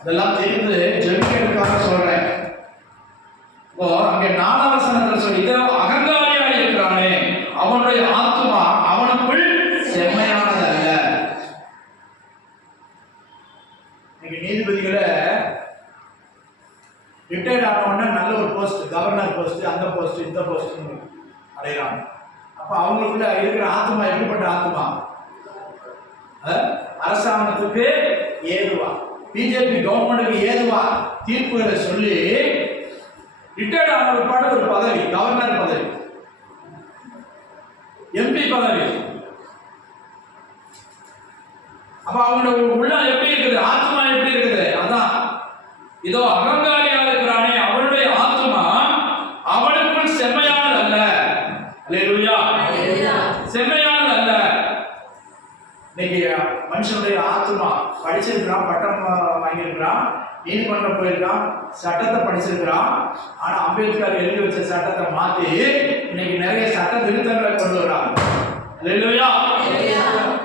இதெல்லாம் தெரிந்து ஜெபிக்கிறதுக்காக சொல்றேன். இப்போ அங்க 4ஆம் வசனத்துல சொல்லி, இதோ அகங்காரியா இருக்கிறானே, அவனுடைய ஆத்துமா அவனுக்குள் செம்மையானதல்ல. இன்னைக்கு நீதிபதிகளை ரிட்டையர்ட் ஆன உடனே நல்ல ஒரு போஸ்ட், கவர்னர் போஸ்ட், அந்த போஸ்ட், இந்த போஸ்ட் அடைகிறாங்க. அப்ப அவங்களுக்குள்ள இருக்கிற ஆத்மா எப்படிப்பட்ட ஆத்மா? அரசாங்கத்துக்கு ஏதுவா, பிஜேபி கவர்மெண்ட்டுக்கு ஏதுவா தீர்ப்புகளை சொல்லி ரிட்டையர்ட் ஆன ஒரு பாடு ஒரு பதவி, கவர்னர் பதவி, எம்பி பதவி. அப்ப அவங்களோட உள்ள எப்படி இருக்குது, ஆத்மா எப்படி இருக்குது? அதான் இதோ அகங்காரியா இருக்கிறானே, அவனுடைய ஆத்மா அவனுக்குள் செம்மையானது அல்ல. அல்லேலூயா. செம்மையானது அல்ல. இன்னைக்கு மனுஷனுடைய ஆத்மா படிச்சிருக்கிறான், பட்டம் வாங்கியிருக்கிறான், நீதிமன்றம் போயிருக்கான், சட்டத்தை படிச்சிருக்கிறான். ஆனா அம்பேத்கர் எழுதி வச்ச சட்டத்தை மாத்தி இன்னைக்கு நிறைய சட்ட திருத்தங்களை கொண்டு வராங்க. அல்லேலூயா.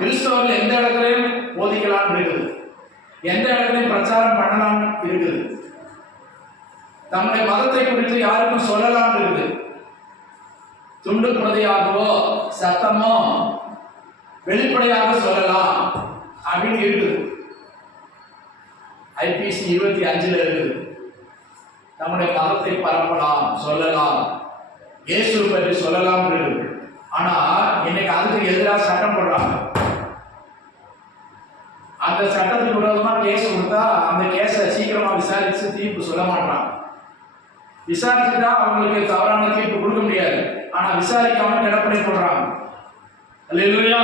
கிறிஸ்தவர்கள் எந்த இடத்துலையும் போதிக்கலாம் இருக்குது, எந்த இடத்துலையும் பிரச்சாரம் பண்ணலாம் இருக்குது, தம்முடைய மதத்தை குறித்து யாருக்கும் சொல்லலாம் இருக்குது. துண்டு பிரதியாகவோ சத்தமோ வெளிப்படையாக சொல்லலாம் அப்படின்னு இருக்குது. IPC 25 இருக்குது. நம்முடைய மதத்தை பரப்பலாம், சொல்லலாம், இயேசு பற்றி சொல்லலாம் இருக்குது. ஆனா இன்னைக்கு அதுக்கு எதிராக சட்டம் போடுறாங்க. அந்த சட்டத்துக்கு விரோதமா கேஸ் கொடுத்தா அந்த கேஸை சீக்கிரமா விசாரிச்சு தீர்ப்பு சொல்ல மாட்டாங்க. விசாரிச்சுட்டா அவங்களுக்கு தவறான தீர்ப்பு கொடுக்க முடியாது. ஆனா விசாரிக்காம கிடப்படை போடுறாங்க. அல்லேலூயா.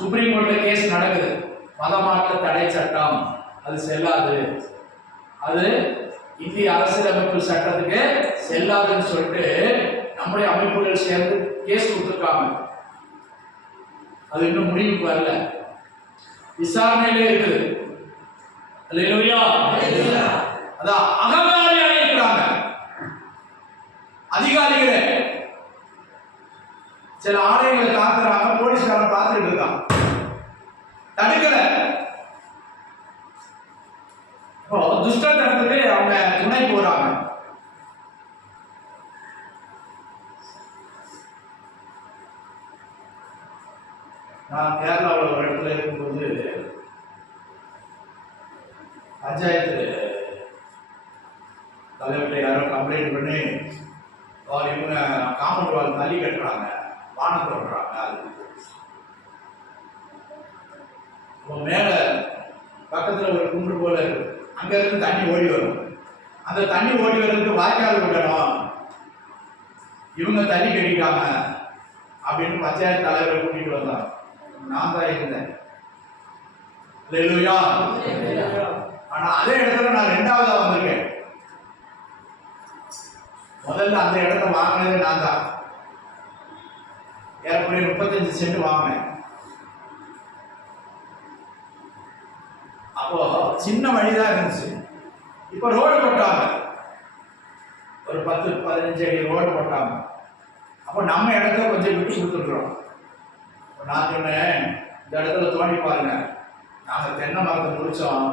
சுப்ரீம் கோர்ட்ல கேஸ் நடக்குது, மதமாற்ற தடை சட்டம் அது செல்லாது, அது இந்திய அரசியலமைப்பு சட்டத்துக்கு செல்லாதுன்னு சொல்லிட்டு நம்முடைய அமைப்புகள் சேர்ந்து கேஸ் கொடுத்துருக்காங்க. அது இன்னும் முடிவுக்கு வரல, விசாரணையிலே இருக்குது. அல்லேலூயா. அதான் அகங்காரியா இருக்கிறாங்க அதிகாரிகளே. சில ஆலயங்களை காக்குறாங்க, போலீஸ்காரன் பார்த்துட்டு இருக்கான், தடுக்கல. இப்போ துஷ்டத்தனத்துக்கு அவங்க துணை போறாங்க. நான் கேரளாவில் ஒரு இடத்துல இருக்கும்போது பஞ்சாயத்து தலைவர்கிட்ட யாரோ கம்ப்ளைண்ட் பண்ணி இவங்க காம்பவுண்ட் வால் தள்ளி கட்டுறாங்க, வானம் போடுறாங்க. அது மேல பக்கத்துல ஒரு குன்று போல இருக்கு, அங்க இருந்து தண்ணி ஓடி வரும். அந்த தண்ணி ஓடி வர்றதுக்கு வாய்க்கால் விடணும், இவங்க தண்ணி கட்டிட்டாங்க அப்படின்னு பஞ்சாயத்து தலைவரை கூட்டிட்டு வந்தாங்க. நான் தான் இருந்தேன். அல்லேலூயா. ஆனா அதே இடத்துல நான் 2ஆவதா வந்திருக்கேன். முதல்ல அந்த இடத்த வாங்கினதே நான் தான். ஏறக்குறைய 35 சென்ட் வாங்கினேன். அப்போ சின்ன வழிதான் இருந்துச்சு. இப்போ ரோடு போட்டாங்க, ஒரு 10-15 அடி ரோடு போட்டாங்க. அப்போ நம்ம இடத்த கொஞ்சம் விட்டு கொடுத்துருக்குறோம். நான் சொன்னேன், இந்த இடத்துல தோண்டி பாருங்க, நாங்கள் தென்னை மரத்தை முடிச்சோம்,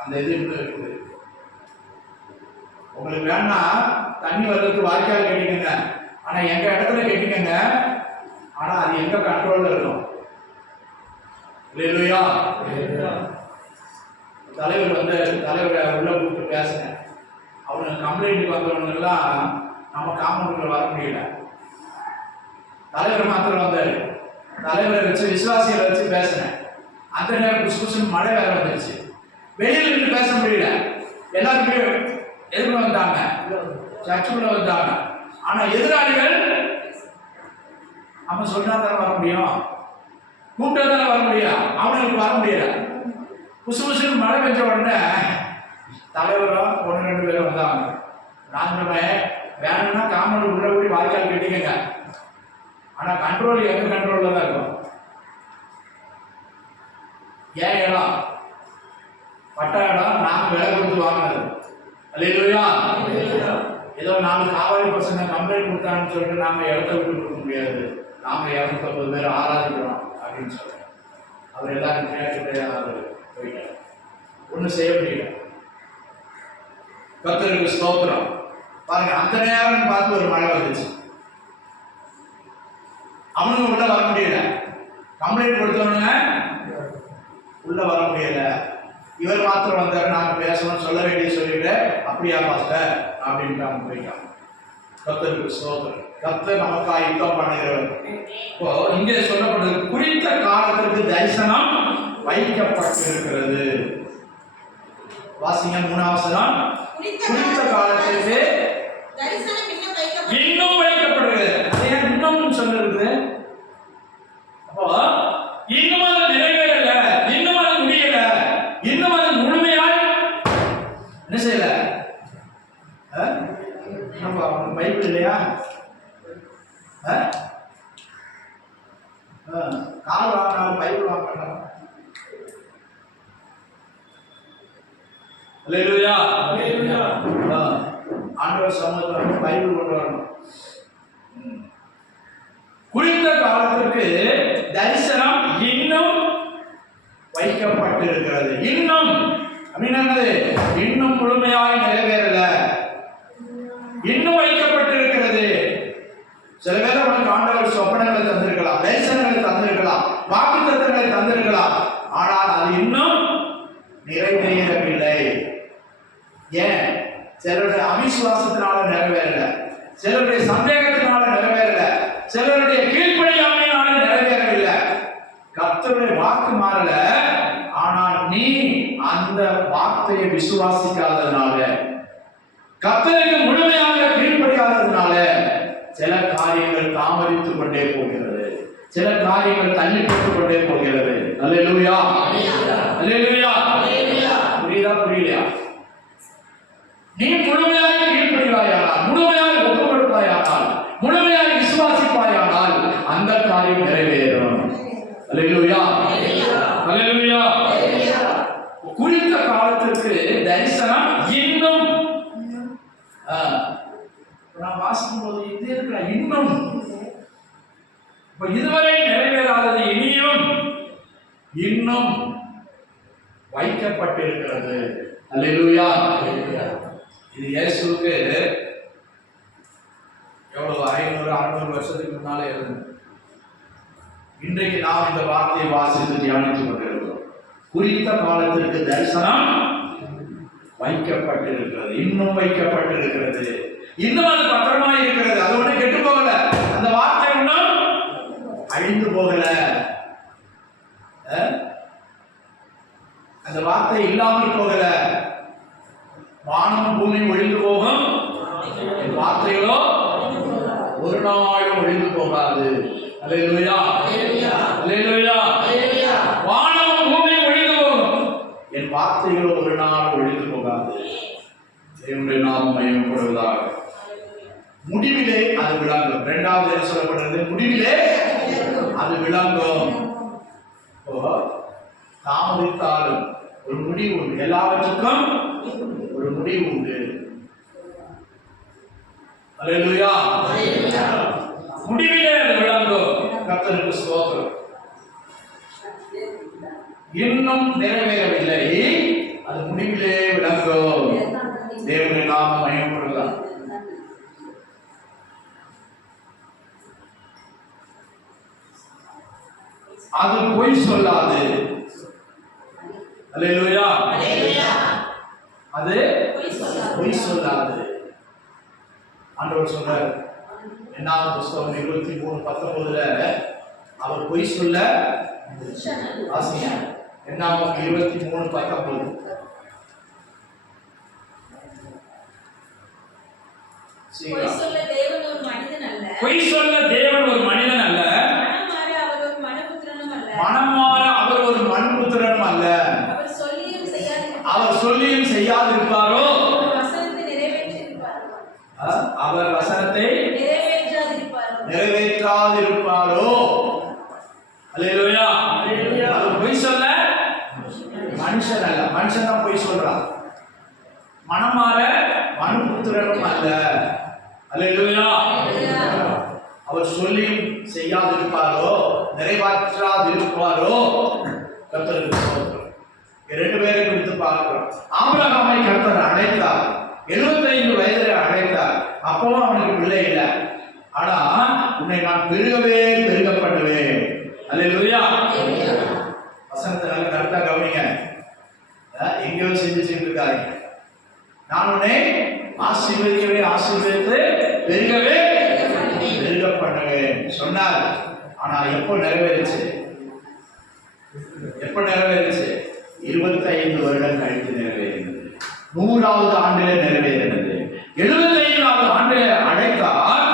அந்த இது இன்னும் இருக்குது. உங்களுக்கு வேணா தண்ணி வர்றதுக்கு வாய்க்கால் கட்டிக்கங்க, ஆனா எங்க இடத்துல கட்டிக்கங்க, ஆனா அது எங்க கண்ட்ரோல்ல இருக்கும். அல்லேலூயா. தலைவர் வந்து தலைவரை உள்ள கூப்பிட்டு பேசினேன். அவங்க கம்ப்ளைண்ட்டுக்கு வந்தவங்க எல்லாம் நம்ம காம்பவுண்டுக்குள்ள வர முடியல. தலைவர் மாத்திரம் வந்தாரு. தலைவரை வச்சு விசுவாசிகளை வச்சு பேசினேன். அந்த நேரம் புஷ்புஷன் மழை வேற வந்துருச்சு, வெளியில் நின்று பேச முடியல. எல்லாருமே எதிர்ப்பு வந்தாங்க, சர்ச்சுக்குள்ள வந்தாங்க. ஆனா எதிராளிகள் நம்ம சொன்னா தானே வர முடியும், கூப்பிட்டா தானே வர முடியும், அவனுக்கு வர முடியல. புசுபுசுன்னு மழை பெஞ்ச உடனே தலைவரும் 1-2 பேரும் வந்தாங்க. நான் சொன்னேன், வேணும்னா காமன் உள்ள போய் வாய்க்கால் கட்டிக்கங்க, ஆனா கண்ட்ரோல் எங்க கண்ட்ரோல்ல தான் இருக்கும். ஏன் இடம் பட்டா இடம் நாங்க விலை கொடுத்து வாங்கினது. அல்லேலூயா. ஏதோ 4 காவலி பசங்க கம்ப்ளைண்ட் கொடுத்தாங்கன்னு சொல்லிட்டு நாம இடத்த விட்டு கொடுக்க முடியாது. நாம 250 பேர் ஆராதிக்கிறோம் அப்படின்னு சொல்றோம். அவர் எல்லாரும் கேட்டு போயிட்டார், ஒன்றும் செய்ய முடியல. கர்த்தருக்கு ஸ்தோத்திரம். பாருங்க, அந்த நேரம் பார்த்து ஒரு மழை வந்துச்சு, அவனுங்க உள்ள வர முடியல. கம்ப்ளைண்ட் கொடுத்தவனுங்க உள்ள வர முடியல. இவர் மாத்திரம் வந்தாரு, நாங்க பேசணும் சொல்ல வேண்டிய சொல்லிட்டு அப்படியா பாஸ்டர் அப்படின்ட்டு அவங்க போயிட்டாங்க. கர்த்தருக்கு ஸ்தோத்திரம். கர்த்தர் நமக்காக யுத்தம் பண்ணுகிறவர். இப்போ இங்கே சொல்லப்படுது, குறித்த காலத்திற்கு தரிசனம் வைக்கப்பட்டிருக்கிறது. வாசிங்க 3ஆம் வசனம். குறித்த காலத்திற்கு தரிசனம் இன்னும் வைக்கப்படுகிறது. ஏன் இன்னும் சொல்றது? அப்போ இன்னும் அது நிறைவேறல, இன்னும் அது முடியல, இன்னும் அது முழுமையாய் என்ன செய்யல. நம்ம பைபிள் இல்லையா? கார் வாங்கினாலும் பைபிள் வாங்கணும். அல்லேலூயா. ஆண்டவர் சமூகத்தில் பைபிள் கொண்டு வரணும். குறித்த காலத்திற்கு தரிசனம் இன்னும் வைக்கப்பட்டிருக்கிறது. இன்னும் அப்படின்னது இன்னும் முழுமையாய் நிறைவேறல, இன்னும் வைக்கப்பட்டிருக்கிறது. சில பேர் அவனுக்கு ஆண்டவர் சொப்பனங்களை தந்திருக்கலாம், தரிசனங்களை தந்திருக்கலாம், வாக்குத்தத்தங்களை தந்திருக்கலாம். ஆனால் அது இன்னும் நிறைவேறவில்லை. ஏன்? சிலருடைய அவிசுவாசத்தினால நிறைவேறல, சிலருடைய சந்தேகத்தினால நிறைவேறல, சிலருடைய கீழ்ப்படியாமையினால நிறைவேறவில்லை. கர்த்தருடைய வாக்கு மாறல, ஆனால் நீ அந்த வார்த்தையை விசுவாசிக்காததுனால, கர்த்தருக்கு முழுமையாக கீழ்ப்படியாததுனால சில காரியங்கள் தாமதித்துக் கொண்டே போகிறது, சில காரியங்கள் தள்ளி போட்டுக் கொண்டே போகிறது. அல்லேலூயா, அல்லேலூயா. புரியுதா புரியலையா? நீ முழுமையாக கீழ்ப்படிவாயானால், முழுமையாக ஒப்புக் கொடுப்பாயானால், முழுமையாக விசுவாசிப்பாயானால் அந்த காரியம் நிறைவேறும். அல்லேலூயா, அல்லேலூயா. குறித்த காலத்திற்கு தரிசனம் இன்னும் நான் வாசிக்கும் போது இது இருக்கிற இன்னும் இதுவரை நிறைவேறாதது இனியும் இன்னும் வைக்கப்பட்டிருக்கிறது. அல்லேலூயா. இது இயேசுவுக்கு எவ்வளவு 500-600 வருஷத்துக்கு முன்னாலே இருந்தது. இன்றைக்கு நாம் இந்த வார்த்தையை வாசித்து தியானித்துக் கொண்டிருக்கிறோம். குறித்த காலத்திற்கு தரிசனம் வைக்கப்பட்டிருக்கிறது, இன்னும் வைக்கப்பட்டிருக்கிறது, இன்னும் அது பத்திரமா இருக்கிறது. அது ஒண்ணு கெட்டு போகல, அந்த வார்த்தை ஒன்றும் அழிந்து போகல. அந்த வார்த்தை இல்லாமல் போகல. வானம் பூமி ஒழிந்து போகும், வார்த்தைகளோ ஒரு நாளும் ஒழிந்து போகாது. அல்லேலூயா, அல்லேலூயா. வானம் பூமி ஒழிந்து போகும், என் வார்த்தைகளோ ஒரு நாள் ஒழிந்து போகாது. தேவனுடைய நாமம் மகிமைப்படுவதாக. முடிவிலே அது விளங்கும். இரண்டாவது என்ன சொல்லப்படுறது? முடிவிலே அது விளங்கும். தாமதித்தாலும் ஒரு முடிவு உண்டு, எல்லாவற்றுக்கும் ஒரு முடிவு உண்டு. அல்லேலூயா. முடிவிலே அது விளங்கும். கர்த்தருக்கு ஸ்தோத்திரம். இன்னும் நிறைவேறவில்லை, அது முடிவிலே விளங்கும். தேவனுடைய நாமம் மகிமைப்படுவதாக. அது பொய் சொல்லாது. அல்லேலூயா. அது பொய் சொல்லாது. ஆண்டவர் சொல்றார், என்னாவது புஸ்தகம் 23:19 அவர் பொய் சொல்ல ஆசைய. என்னாவது 23:19 பொய் சொல்ல தேவன் ஒரு மனிதன் அல்ல, பொய் சொல்ல தேவன் ஒரு மனிதன் அல்ல, மனம் மாற அவர் ஒரு மனுபுத்திரனும் அல்ல. அவர் சொல்லியும் செய்யாதிருப்பாரோ, அவர் வசனத்தை நிறைவேற்றாதிருப்பாரோ. அல்லேலூயா. அவர் பொய் சொல்ல மனுஷன் அல்ல, மனுஷன் தான் பொய் சொல்றான். மனம் மாற மனுபுத்திரனும் அல்ல. அல்லேலூயா. அவர் சொல்லியும் செய்யாதிருப்பாரோ, நிறைவேற்றாதிருப்பாரோ. கர்த்தருக்கு ஸ்தோத்திரம். இரண்டு பேரை குறித்து பார்க்கிறோம். ஆபிரகாமை கர்த்தர் அழைத்தார், 75 வயதிலே அழைத்தார். அப்பவும் அவனுக்கு பிள்ளை இல்லை. ஆனா உன்னை நான் பெருகவே பெருக பண்ணுவேன். அல்லேலூயா. வசனத்தை நல்ல கரெக்டா கவனிங்க. எங்கேயோ செஞ்சுட்டு இருக்காங்க. நான் உன்னை ஆசீர்வதிக்கவே ஆசீர்வதித்து பெருகவே பெருக பண்ணுவேன் சொன்னார். ஆனா எப்போ நிறைவேறுச்சு? எப்ப நிறைவேறுச்சு? 25 வருடம் கழித்து நிறைவேறினது. 100வது ஆண்டிலே நிறைவேறினது. 75வது ஆண்டிலே அழைத்தார்,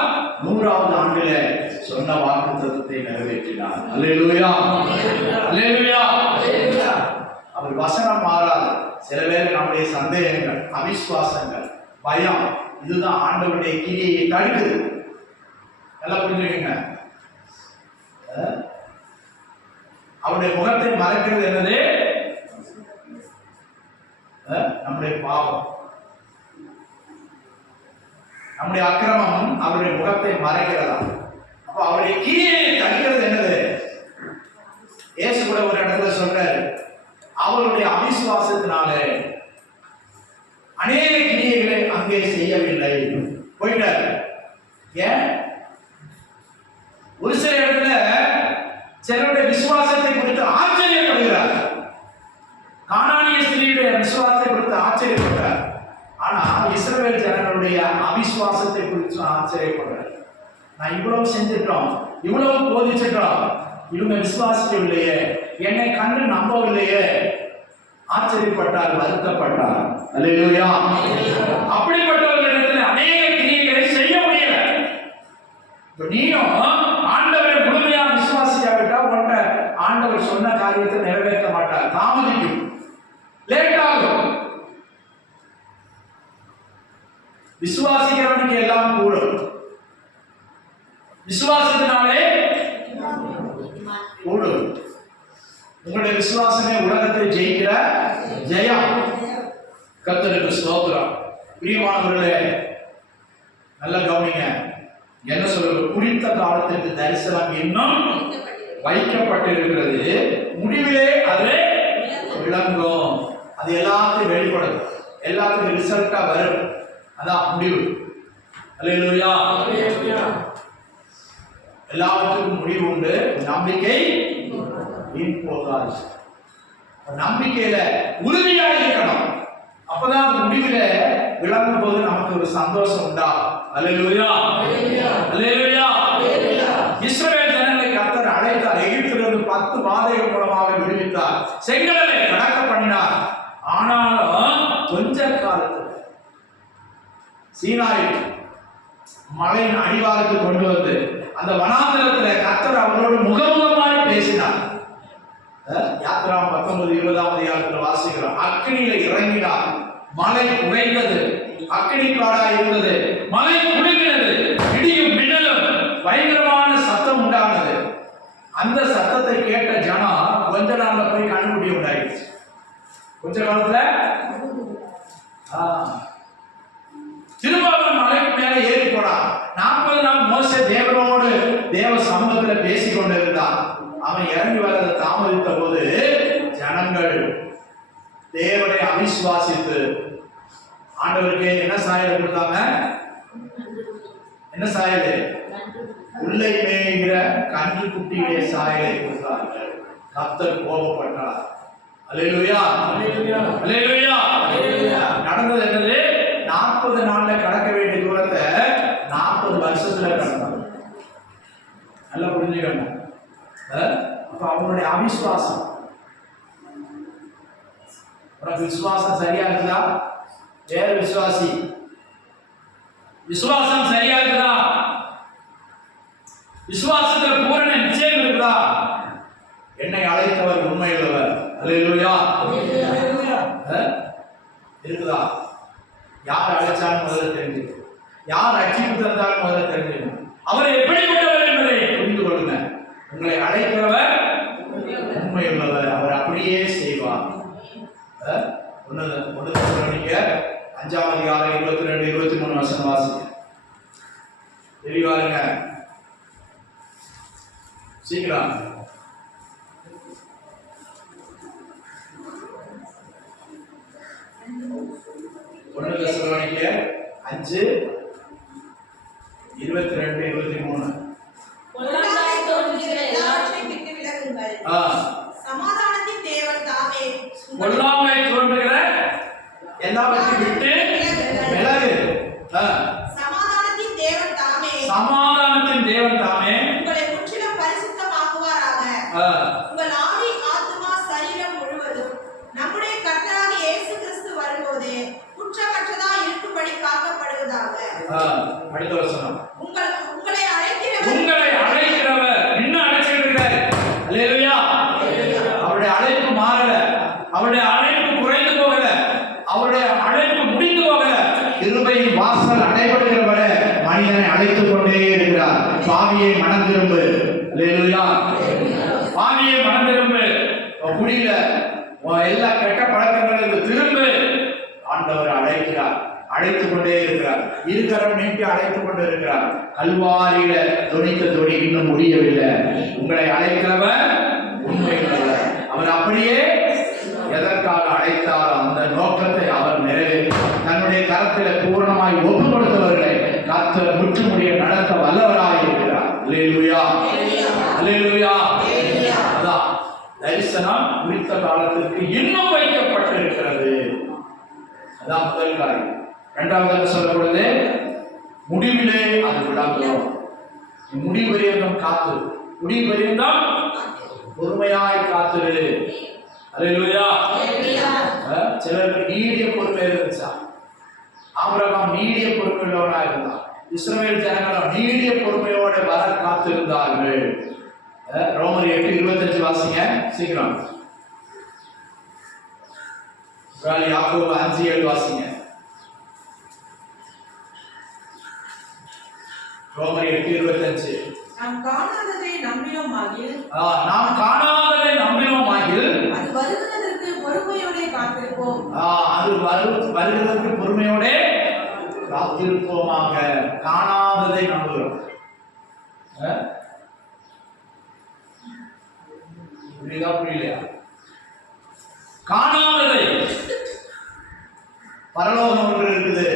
100வது ஆண்டிலே சொன்ன வாக்குத்தத்தத்தை நிறைவேற்றினார். அல்லேலூயா, அல்லேலூயா. அவர் வசனம் மாறாது. சில பேர் நம்முடைய சந்தேகங்கள், அவிசுவாசங்கள், பயம், இதுதான் ஆண்டவருடைய கிரியை தடுக்குது. நல்லா புரிஞ்சுக்கங்க. அவருடைய முகத்தை மறைக்கிறது என்னது? நம்முடைய பாவம். நம்முடைய அக்கிரமம் அவருடைய முகத்தை மறைக்கிறதா. அப்ப அவருடைய கிரியை தடுக்கிறது என்னது? இயேசு கூட ஒரு இடத்துல சொல்றாரு, அவருடைய அவிசுவாசத்தினாலே அநேக கிரியைகளை அங்கே செய்யவில்லை, போயிட்டார். ஏன்? ஒரு சில இடத்துல சிலருடைய விசுவாசத்தை குறித்து ஆச்சரியப்படுகிறார். கானானிய ஸ்திரீயுடைய விசுவாசத்தை குறித்து ஆச்சரியப்படுறார். ஆனா இஸ்ரவேல் ஜனங்களுடைய அவிசுவாசத்தை குறித்து ஆச்சரியப்படுறார். நான் இவ்வளவு செஞ்சிட்டோம், இவ்வளவு போதிச்சிட்டோம், இவங்க விசுவாசிக்கவில்லையே, என்னை கண்டு நம்பவில்லையே. ஆச்சரியப்பட்டார், வருத்தப்பட்டார். அல்லேலூயா. அப்படிப்பட்டவர்களிடத்தில் அநேக கிரியைகளை செய்ய முடியல. நீயும் ஆண்டவரை முழுமையா விசுவாசிக்காவிட்டா உன்ட ஆண்டவர் சொன்ன காரியத்தை நிறைவேற்ற மாட்டார். தாமதிக்கும், லேட் ஆகும். விசுவாசிக்கிறவனுக்கு எல்லாம் கூடும். விசுவாசத்தினாலே கூடும். உங்களுடைய விசுவாசமே உலகத்தை ஜெயிக்கிற ஜெயம். கர்த்தருக்கு ஸ்தோத்திரம். பிரியமானவர்களே, நல்ல கவனிங்க. என்ன சொல்றது? குறித்த காலத்துக்கு தரிசனம் இன்னும் வைக்கப்பட்டிருக்கிறது, முடிவிலே அது விளங்கும். அது எல்லாத்தையும் வெளிப்படும், எல்லாத்துக்கும் ரிசல்ட்டா வரும். அதான் முடிவு. அல்லேலூயா. எல்லாத்துக்கும் முடிவு உண்டு. நம்பிக்கை போகாது. நம்பிக்கையில உறுதியா இருக்கணும். அப்பதான் முடிவில விளங்கும் போது நமக்கு ஒரு சந்தோஷம் உண்டா. அல்லேலூயா. அல்லேலூயா. இஸ்ரவேல் ஜனங்களை கர்த்தர் அழைத்தார். எகிப்திலிருந்து 10 வாதைகள் மூலமாக விடுவித்தார். செங்கடலை கடக்க பண்ணினார். ஆனாலும் கொஞ்ச காலத்துல சீனாய் மலையின் அடிவாரத்துக்கு கொண்டு வந்து அந்த வனாந்தரத்துல கர்த்தர் அவர்களோடு முகமுகமாய் பேசினார். யாத்ரா 19-20 அதிகாரத்தில் வாசிக்கிறோம். அக்கினியில இறங்கினார், மலை உடைந்தது, அக்கினி காடா இருந்தது, மலை குலுங்கினது, இடியும் மின்னலும் பயங்கரமான சத்தம் உண்டானது. அந்த சத்தத்தை கேட்ட ஜனம் கொஞ்ச நாள்ல போய் கண்ணுக்குட்டி உண்டாயிடுச்சு. கொஞ்ச காலத்துல திரும்ப மலைக்கு மேல ஏறி போனான். 40 நாள் மோசே தேவனோடு தேவ சமூகத்துல பேசிக் கொண்டிருந்தான். அவன் இறங்கி வரதை தாமதித்த போது ஜனங்கள் தேவனை அவிசுவாசித்து ஆண்டவருக்கு என்ன சாயல் கொடுத்தாங்க? என்ன சாயல்? உள்ளே மேய்கிற கன்று குட்டியுடைய சாயலை கொடுத்தார்கள். கர்த்தர் கோபப்பட்டார். அல்லேலூயா. அல்லேலூயா. நடந்தது என்னது? 40 நாள்ல கடக்க வேண்டிய தூரத்தை 40 வருஷத்துல கடந்தாங்க. நல்லா புரிஞ்சுக்கணும். அப்ப அவனுடைய அவிசுவாசம். உனக்கு விசுவாசம் சரியா இருக்குதா? வேற விசுவாசி விசுவாசம் சரியா இருக்குதா? விசுவாசத்துல பூரண நிச்சயம் இருக்குதா? என்னை அழைத்தவர் உண்மையுள்ளவர். அல்லேலூயா. இருக்குதா? யார் அழைச்சாலும் முதல்ல தெரிஞ்சுக்கணும். யார் ரட்சிப்பு தந்தாலும் முதல்ல தெரிஞ்சுக்கணும். அவர் எப்படிப்பட்டவர் என்பதை புரிந்து கொள்ளுங்க. உங்களை அழைக்கிறவர் உண்மையுள்ளவர், அவர் அப்படியே செய்வார். 1 தெசலோனிக்கேயர் 5ஆம் அதிகாரம் 22-23 வசனம் வாசிங்க. தெளிவாருங்க, சீக்கிரம். தெசலோனிக்கேயர் 5:22-23. சமாதானத்தின் தேவன் தாமே பொல்லாமை தோன்றுகிற எல்லாவற்றையும் விட்டு விலகு. சமாதானத்தின் தேவன் தாமே உங்களை முற்றிலும் பரிசுத்தமாக்குவாராக. உங்கள் ஆவி, ஆத்துமா, சரீரம் முழுவதும் நம்முடைய கர்த்தராகிய இயேசு கிறிஸ்து வரும்போது குற்றமற்றதா இருக்கும்படி காக்கப்படுவதாக. அடுத்த வசனம். உங்களை அழைக்கிறவர் இன்னும் அழைச்சிட்டு இருக்காரு. அல்லேலூயா. அவருடைய அழைப்பு மாறல, அவருடைய அழைப்பு குறைந்து போகல, அவருடைய அழைப்பு முடிந்து போகல. கிருபையின் வாசல் அடைபடுகிற வரை மனிதனை அழைத்துக் கொண்டே இருக்கிறார். பாவியை மனம் திரும்பு. அல்லேலூயா. பாவியை மனம் திரும்பு. குடியில எல்லா கெட்ட பழக்கங்களுக்கு திரும்ப ஆண்டவர் அழைக்கிறார். அழைத்துக் கொண்டே இருக்கிறார். இருக்கரம் நீட்டி அழைத்துக் கொண்டு இருக்கிறார். கல்வாரியில தொனித்த தொனி இன்னும் முடியவில்லை. உங்களை அழைக்கிறவர் உண்மையுள்ளவர். அவர் அப்படியே எதற்காக அழைத்தாரோ அந்த நோக்கத்தை அவர் நிறைவேற்றி தன்னுடைய கரத்தில் பூர்ணமாய் ஒப்பு கொடுத்தவர்களை கர்த்தர் முற்றுமுடிய நடத்த வல்லவராக இருக்கிறார். அல்லேலூயா, அல்லேலூயா. அதான் தரிசனம் குறித்த காலத்திற்கு இன்னும் வைக்கப்பட்டிருக்கிறது. அதான் முதல் காரியம். இரண்டாவது சொல்லப்படுது, முடிவிலே அது விளங்கும். முடிவு பரியந்தம் காத்து, முடிவு பரியந்தம் பொறுமையாய் காத்துரு. அல்லேலூயா. சிலருக்கு நீடிய பொறுமை இருந்துச்சா? ஆபிரகாம் நீடிய பொறுமையுள்ளவனா இருந்தான். இஸ்ரவேல் ஜனங்களும் நீடிய பொறுமையோட வர காத்திருந்தார்கள். ரோமர் 8:25 வாசிங்க சீக்கிரம். யாக்கோபு 5:7 வாசிங்க. ரோமர் 8:25. நாம் காணாததை நம்பினோமாகில் நாம் காணாததை நம்பினோமாகில் அது வருகிறதற்கு பொறுமையோட காத்திருப்போம். அது வருகிறதற்கு பொறுமையோட காத்திருப்போமாக. காணாததை நம்புகிறோம். புரியுதா புரியலையா? காணாததை, பரலோகம் ஒன்று இருக்குது.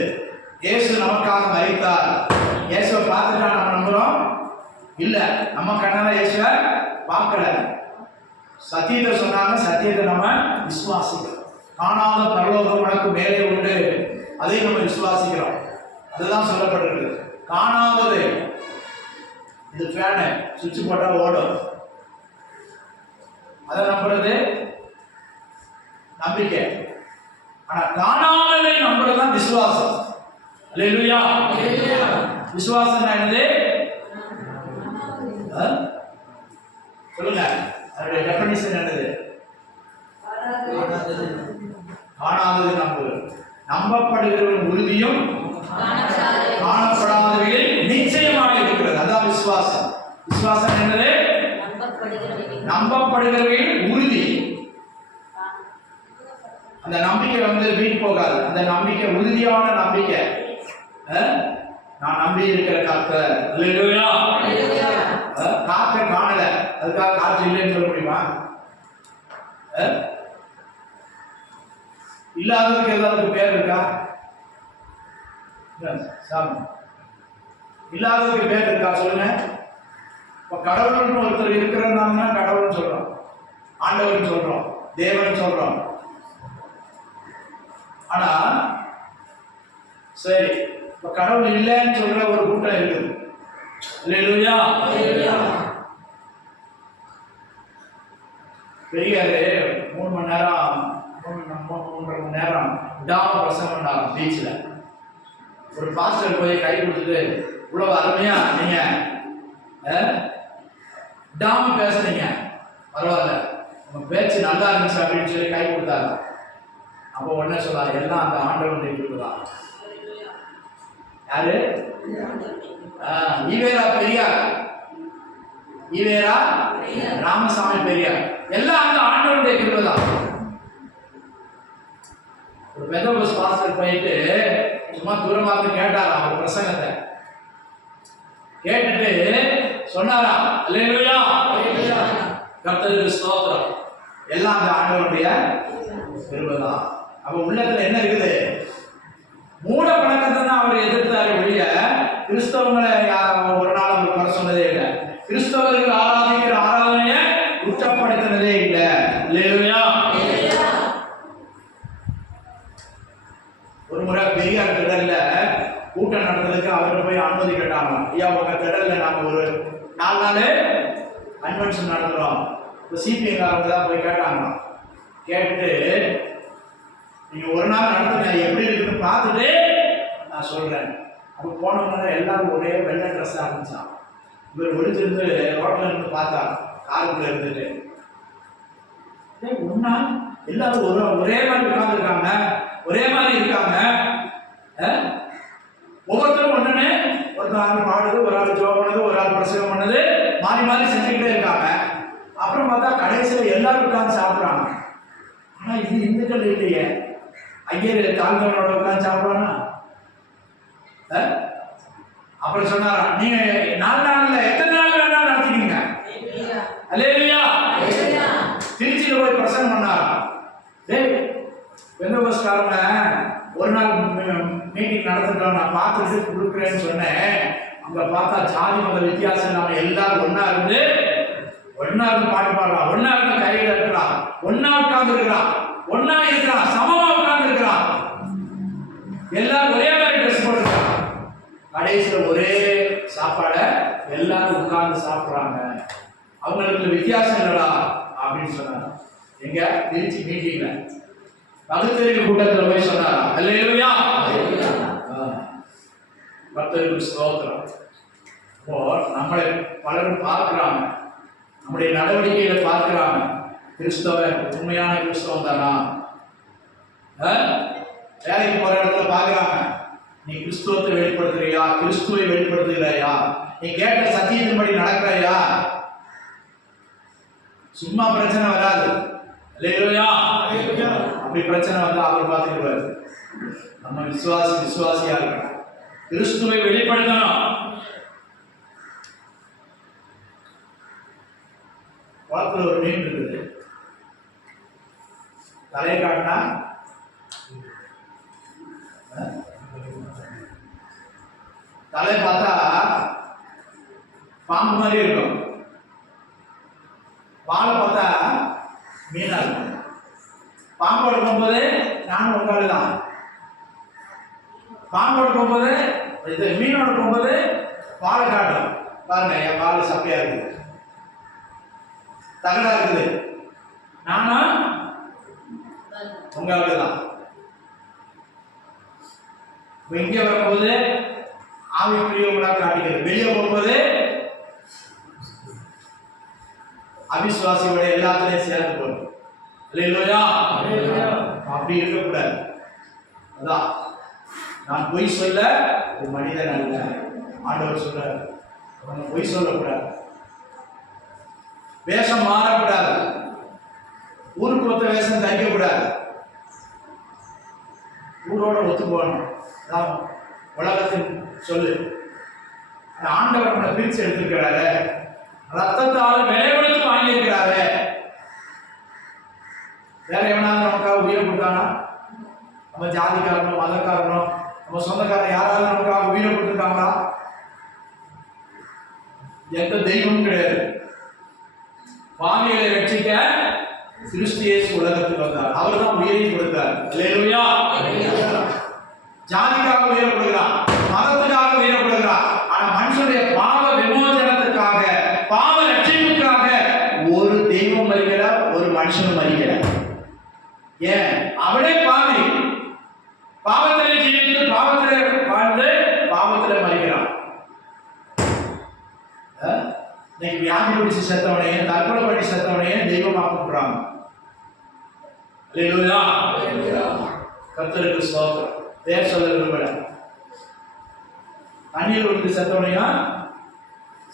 இயேசு நமக்காக மரித்தார். இயேசுவை பார்த்துட்டா நம்ம நம்புறோம்? இல்ல, நம்ம கண்ணால இயேசுவை பார்க்கல. சத்தியத்தை சொன்னாங்க, சத்தியத்தை நம்ம விசுவாசிக்கிறோம். காணாத பரலோகம் உனக்கு மேலே உண்டு, அதை நம்ம விசுவாசிக்கிறோம். அதுதான் சொல்லப்பட்டிருக்கு. காணாதது, இது ஃபேனு சுவிட்ச் போட்டா ஓடும், அதை நம்புறது நம்பிக்கை. ஆனா காணாததை நம்புறதுதான் விசுவாசம். அல்லேலூயா. விசுவாசம் என்னது? சொல்லுங்க, அதோட டெஃபினிஷன் என்னது? காணாதது நம்புவது, நம்பப்படுகிறவன் உறுதியும் காணப்படாதவையில் நிச்சயமாக இருக்கிறது. அதான் விசுவாசம். விசுவாசம் என்னது? நம்பப்படுகிறவையில் உறுதி. அந்த நம்பிக்கை வீண் போகாது. அந்த நம்பிக்கை உறுதியான நம்பிக்கை. நான் நம்பி இருக்கிற கர்த்தர். அல்லேலூயா. காற்றை காணல, அதுக்காக காற்று இல்லைன்னு சொல்ல முடியுமா? இல்லாததுக்கு ஏதாவது பேர் இருக்கா? இல்லாததுக்கு பேர் இருக்கா சொல்லுங்க. இப்ப கடவுள்னு ஒருத்தர் இருக்கிறாங்கன்னா கடவுள்னு சொல்றோம், ஆண்டவர்னு சொல்றோம், தேவன் சொல்றோம். ஆனா சரி, இப்ப கடவுள் இல்லைன்னு சொல்ற ஒரு கூட்டம் இருக்குது. அல்லேலூயா. பெரியாரு 3 மணி நேரம் 3.5 மணி நேரம் விடாம பிரசங்கம் பண்ணாங்க பீச்சில். ஒரு பாஸ்டர் போய் கை கொடுத்துட்டு, இவ்வளவு அருமையா நீங்க விடாம பேசுறீங்க, பரவாயில்ல, உங்க பேச்சு நல்லா இருந்துச்சு அப்படின்னு சொல்லி கை கொடுத்தாங்க. அப்போ உடனே சொல்லாரு, எல்லாம் அந்த ஆண்டவனுடைய கிருபைதான். யாரு? ஈவேரா பெரியார், ஈவேரா ராமசாமி பெரியார், எல்லாம் அந்த ஆண்டவனுடைய கிருபைதான். ஒரு பெந்தகோஸ்து பாஸ்டர் போயிட்டு சும்மா தூரமா இருந்து கேட்டாரா அவர் பிரசங்கத்தை. கேட்டுட்டு சொன்னாரா, அல்லேலூயா, கர்த்தருக்கு ஸ்தோத்திரம், எல்லாம் அந்த ஆண்டவனுடைய கிருபைதான். அப்ப உள்ளத்துல என்ன இருக்குது? மூட பழக்கத்தை தான் அவர் எதிர்த்தாரு ஒழிய கிறிஸ்தவங்களை ஒரு நாள் அவர் குறை சொன்னதே இல்லை. கிறிஸ்தவர்கள் ஆராதிக்கிற ஆராதனையை குற்றப்படுத்தினதே இல்லை. அல்லேலூயா. ஒரு முறை பெரியார் திடல்ல கூட்டம் நடத்துறதுக்கு அவர்கிட்ட போய் அனுமதி கேட்டாங்க. ஐயா, உங்க திடல்ல நாங்க ஒரு 4 நாள் கன்வென்ஷன் நடத்துறோம். சிபிஐக்காரங்க தான் போய் கேட்டாங்க. கேட்டுட்டு, நீங்க ஒரு நாள் நடத்துங்க, எப்படி இருக்குன்னு பார்த்துட்டு நான் சொல்றேன். அப்போ போனவங்க எல்லாரும் ஒரே வெள்ளை ட்ரெஸ் ஆரம்பிச்சான். இவர் ஒழிச்சிருந்து ரோட்ல இருந்து பார்த்தா, காருக்குள்ள இருந்துட்டு, ஒன்னா எல்லாரும் ஒரே மாதிரி உட்கார்ந்துருக்காங்க, ஒரே மாதிரி இருக்காங்க. ஒவ்வொருத்தரும் ஒண்ணுன்னு, ஒருத்தர் ஆள் பாடுது, ஒரு ஆள் ஜோ பண்ணது, ஒரு ஆள் பிரசங்கம் பண்ணது, மாறி மாறி செஞ்சுக்கிட்டே இருக்காங்க. அப்புறம் பார்த்தா கடைசியில் எல்லாரும் உட்கார்ந்து சாப்பிட்றாங்க. ஆனா இது இந்துக்கள் இல்லையே. ஐயர் தாழ்ந்தவனோட உட்காந்து சாப்பிடுவானா? அப்புறம் சொன்னாரா, நீங்க 4 நாள்ல எத்தனை நாள் வேணாலும் நடத்திக்கீங்க. அல்லேலூயா. திருச்சியில போய் பிரசங்கம் பண்ணாரா. டேய் பெந்தகோஸ்காரங்க ஒரு நாள் மீட்டிங் நடத்திட்டோம், நான் பார்த்துட்டு கொடுக்குறேன்னு சொன்னேன். அங்க பார்த்தா ஜாதி மத வித்தியாசம் இல்லாம எல்லாரும் ஒன்னா இருந்து பாட்டு பாடுறான், ஒன்னா இருந்து கையில இருக்கிறான், ஒன்னா உட்கார்ந்து இருக்கிறான், ஒன்னா இருக்கிறான், சமமா உட்கார்ந்து இருக்கிறான், எல்லாரும் ஒரே மாதிரி ட்ரெஸ் போட்டுருக்கான். கடைசியில் ஒரே சாப்பாட எல்லாரும் உட்கார்ந்து சாப்பிடுறாங்க, அவங்களுக்கு வித்தியாசம் இல்லடா அப்படின்னு சொன்னாங்க. எங்க திருச்சி மீட்டிங்ல பகுத்தறிவு கூட்டத்தில் போய் சொன்னாரா. அல்லேலூயா. கர்த்தருக்கு ஸ்தோத்திரம். இப்போ நம்மளை பலரும் பார்க்கிறாங்க, நம்முடைய நடவடிக்கைகளை பார்க்கிறாங்க. கிறிஸ்தவன் உண்மையான கிறிஸ்தவன் தானா? வேலைக்கு போற இடத்துல பார்க்கிறாங்க, நீ கிறிஸ்துவத்தை வெளிப்படுத்துறியா, கிறிஸ்துவை வெளிப்படுத்துகிறாயா, நீ கேட்ட சத்தியத்தின்படி நடக்கிறாயா? சும்மா பிரச்சனை வராது. அல்லேலூயா. அப்படி பிரச்சனை வந்தா அவர் பார்த்துக்குவாரு. நம்ம விசுவாசியா இருக்கணும், கிறிஸ்துவை வெளிப்படுத்தணும். குளத்துல ஒரு மீன் இருக்குது, தலையை காட்டினா தலை பார்த்தா பாம்பு மாதிரி இருக்கும், வாழை பார்த்தா மீனா இருக்கும். பாம்போட போகும்போது நானும் உட்காந்து தான், பாம்போட போகும்போது இது மீனோட போகும்போது வாழை காட்டும். பாருங்க, என் வாழை சப்பையா இருக்குது, தகடா இருக்குது, நானும் உங்களுக்கு தான். இங்க வரும்போது ஆவிக்குரியவங்களா காட்டிக்கிறது, வெளியே போகும்போது அவிசுவாசியோட எல்லாத்துலயும் சேர்ந்து போகணும். அல்லேலூயா. அப்படி இருக்கக்கூடாது. அதான் நான் பொய் சொல்ல ஒரு மனிதன் அல்ல, ஆண்டவர் சொல்றாரு. பொய் சொல்லக்கூடாது, வேஷம் மாறக்கூடாது, ஊருக்கு ஒத்த வேஷம் தைக்கக்கூடாது, ஊரோட ஒத்து போகணும். அதான் உலகத்தின் சொல்லு. ஆண்டவர் நம்மளை பிரிச்சு எடுத்திருக்கிறாரு, ரத்தத்தால் விலை கொடுத்து வாங்கியிருக்கிறாரு. வேற எவனாவது நமக்காக உயிரை கொடுத்தானா? நம்ம ஜாதிக்காரனோ மதக்காரனோ நம்ம சொந்தக்காரன் யாராவது நமக்காக உயிரை கொடுத்துருக்காங்களா? எந்த தெய்வமும் கிடையாது. பாவிகளை ரட்சிக்க கிறிஸ்து இயேசு உலகத்துக்கு வந்தார், அவர் தான் உயிரை கொடுத்தார். அல்லேலூயா. ஜாதிக்காக உயிரை கொடுக்கிறார், மதத்துக்காக உயிரை கொடுக்கிறார். ஆனா மனுஷனுடைய பாவ விமோசனத்துக்காக, பாவ ரட்சிப்புக்காக ஒரு தெய்வம் மறிக்கல, ஒரு மனுஷனும் மறிக்கல. ஏன்? அவனே பாவி, பாவத்திலே ஜீவித்து பாவத்திலே வாழ்ந்து பாவத்திலே மறிக்கிறான். இன்னைக்கு வியாதி பிடிச்சு செத்தவனையும் தற்கொலை பண்ணி செத்தவனையும் தெய்வமா கூப்பிடுறாங்க. அல்லேலூயா. கர்த்தருக்கு ஸ்தோத்திரம். பேர் சொல்ல விரும்பல. தண்ணீர் விட்டு செத்தவனையும்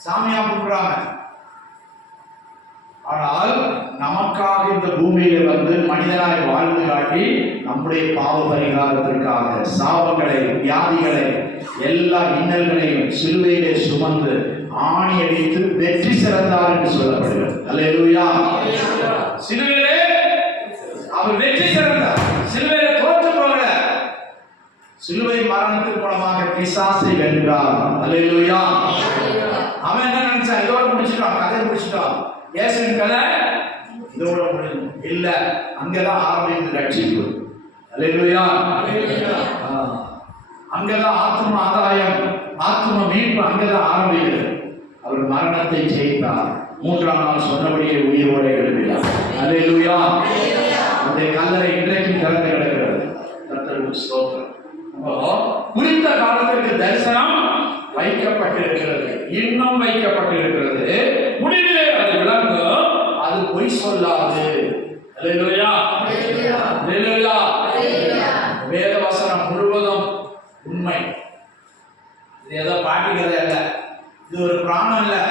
சாமியா கூப்பிடுறாங்க. ஆனால் நமக்காக இந்த பூமியில வந்து மனிதனாய் வாழ்ந்து காட்டி நம்முடைய பாவ பரிகாரத்திற்காக சாபங்களை, வியாதிகளை, எல்லா இன்னல்களையும் சிலுவையிலே சுமந்து ஆணி அடித்து வெற்றி சிறந்தார் என்று சொல்லப்படுகிறது. அல்லேலூயா. சிலுவையிலே அவர் வெற்றி சிறந்தார், சிலுவையிலே தோற்று போகல. சிலுவை மரணத்தின் மூலமாக பிசாசை வென்றார். அல்லேலூயா. அவன் என்ன நினைச்சான்? இதோட முடிச்சுட்டான், கதை முடிச்சுட்டான், இயேசுவின் கதை இதோட முடியும். இல்ல, அங்கதான் ஆரம்பித்து ரட்சிப்பு. அல்லேலூயா. அங்கதான் ஆத்ம ஆதாயம், ஆத்ம மீட்பு அங்கதான் ஆரம்பிக்கிறது. அவர் மரணத்தை ஜெயித்தார், 3ஆம் நாள் சொன்னபடியே உயிரோடு எழுப்பினார். அல்லேலூயா. அந்த கல்லறை இன்றைக்கும் திறந்து கிடக்கிறது. கர்த்தருக்கு ஸ்தோத்திரம். குறித்த காலத்திற்கு தரிசனம் வைக்கப்பட்டிருக்கிறது, இன்னும் வைக்கப்பட்டிருக்கிறது. முடிவிலே அது விளங்கும், அது பொய் சொல்லாது. அல்லேலூயா. அல்லேலூயா. வேத வசனம் முழுவதும் உண்மை. இது ஏதோ பாட்டிக்கிறதே இல்லை, இது ஒரு பிராணம் இல்லை.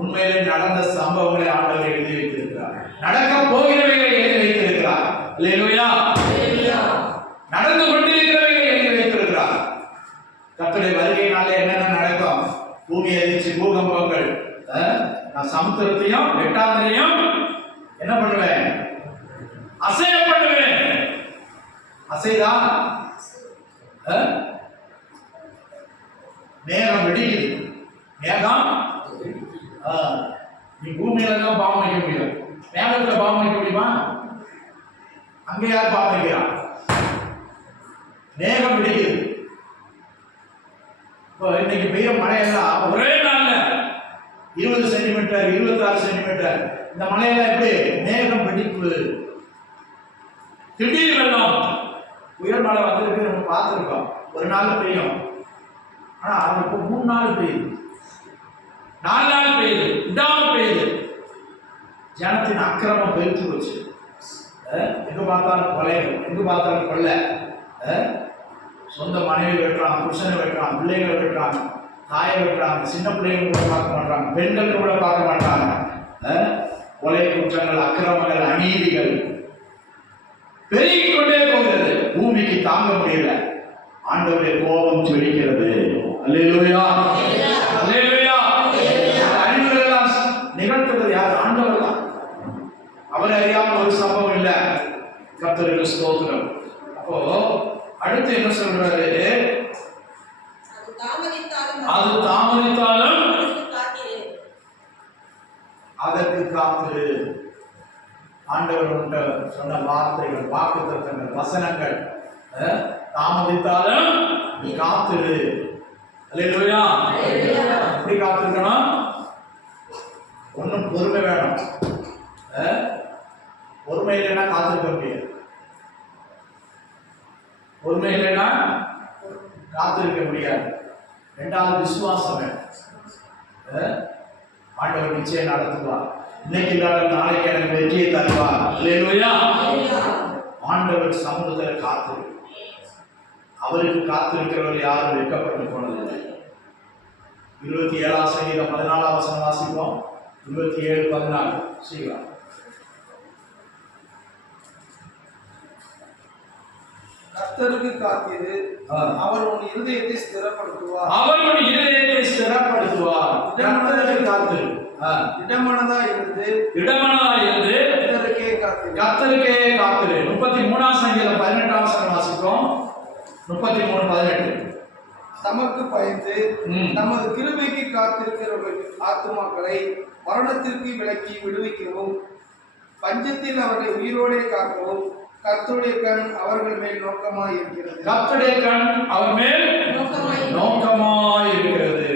உண்மையிலே நடந்த சம்பவங்களை ஆண்டவர் எழுதி வைத்திருக்கிறார், நடக்க போகிறவைகளை எழுதி வைத்திருக்கிறார். அல்லேலூயா. நடந்து கொண்டிருக்கிறவங்க எழுதி வைத்திருக்கிறார். கர்த்தருடைய வருகையினாலே என்னென்ன நடக்கும்? பூமி அதிர்ச்சி, பூகம்பங்கள். நான் சமுத்திரத்தையும் வெட்டாந்தரையும் என்ன பண்ணுவேன்? அசைய பண்ணுவேன். அசைதா? மேகம் வெடிக்குது. மேகம் நீ பூமியில தான் பாவம் வைக்க முடியும், மேகத்துல பாவம் வைக்க முடியுமா? அங்க யார் பாவம் வைக்கிறான்? மேகம் வெடிக்குது. இப்போ இன்னைக்கு பெய்ய மழையெல்லாம் ஒரே நாள்ல 20 சென்டிமீட்டர் 26 சென்டிமீட்டர். இந்த மழையெல்லாம் எப்படி? மேகம் வெடிப்பு, திடீர் வெள்ளம். புயல் மழை வந்திருக்கு, நம்ம பார்த்துருக்கோம். ஒரு நாள் பெய்யும், ஆனா அது இப்போ 3 நாள் பெய்யுது, 4 நாள் பெய்யுது, விடாம பெய்யுது. ஜனத்தின் அக்கிரமம் பெருத்து போச்சு. எங்க பார்த்தாலும் கொலைகள், எங்க பார்த்தாலும் கொள்ளை. சொந்த மனைவி வெட்டுறான், புருஷனை வெட்டுறான், பிள்ளைகளை வெட்டுறாங்க, தாயை வெட்டுறாங்க, சின்ன பிள்ளைங்க கூட பார்க்க மாட்டாங்க, பெண்கள் கூட பார்க்க மாட்டாங்க. கொலை குற்றங்கள், அக்கிரமங்கள், அநீதிகள் பெருகிக் கொண்டே போகிறது. பூமிக்கு தாங்க முடியல. ஆண்டவருடைய கோபம் ஜொலிக்கிறது. அல்லேலூயா, அல்லேலூயா. அழிவுகளெல்லாம் நிகழ்த்துவது யார்? ஆண்டவர் தான். அவர் அறியாம ஒரு சம்பவம் இல்லை. கர்த்தருக்கு ஸ்தோத்திரம். அப்போ அடுத்து என்ன சொல்றாரு? அது தாமதித்தாலும் அதற்கு காத்திரு. ஆண்டவர் சொன்ன வார்த்தைகள், வாக்குத்தத்தங்கள், வசனங்கள். தாமதித்தாலும் நீ காத்திரு. அல்லேலூயா. எப்படி காத்திருக்கணும்? ஒன்னும் பொறுமை வேணும். பொறுமை இல்லைன்னா காத்திருக்க முடியாது. பொறுமை இல்லைன்னா காத்திருக்க முடியாது. 2வது விசுவாசம் வேணும். ஆண்டவர் நிச்சயம் நடத்துவார். இன்னைக்கு நாளைக்கு எனக்கு வெற்றியை தருவார். அல்லேலூயா. ஆண்டவர் சமூகத்தில் காத்திரு. அவருக்கு காத்திருக்கிறவர் யாரும் வெட்கப்பட்டு போனதில்லை. 27ஆம் சங்கீதம் 14ஆம் வசனம் வாசிப்போம். 27:14 சீக்கிரம். கர்த்தருக்கு காத்திரு, அவர் உன் இருதயத்தை ஸ்திரப்படுத்துவார். அவர் உன் இருதயத்தை ஸ்திரப்படுத்துவார். கர்த்தருக்கு காத்திரு. இடமனதா இருந்து கர்த்தருக்கே காத்திரு. கர்த்தருக்கே காத்திரு. 33ஆம் சங்கீதம் 18ஆம் வசனம் வாசிப்போம். 33:18. தமக்கு பயந்து நமது கிருபைக்கு காத்திருக்கிறவர்கள் ஆத்துமாக்களை மரணத்திற்கு விலக்கி விடுவிக்கவும், பஞ்சத்தில் அவர்களை உயிரோடே காக்கவும் கர்த்தருடைய கண் அவர்கள் மேல் நோக்கமாய் இருக்கிறது. கர்த்தருடைய கண் அவர் மேல் நோக்கமாய் இருக்கிறது.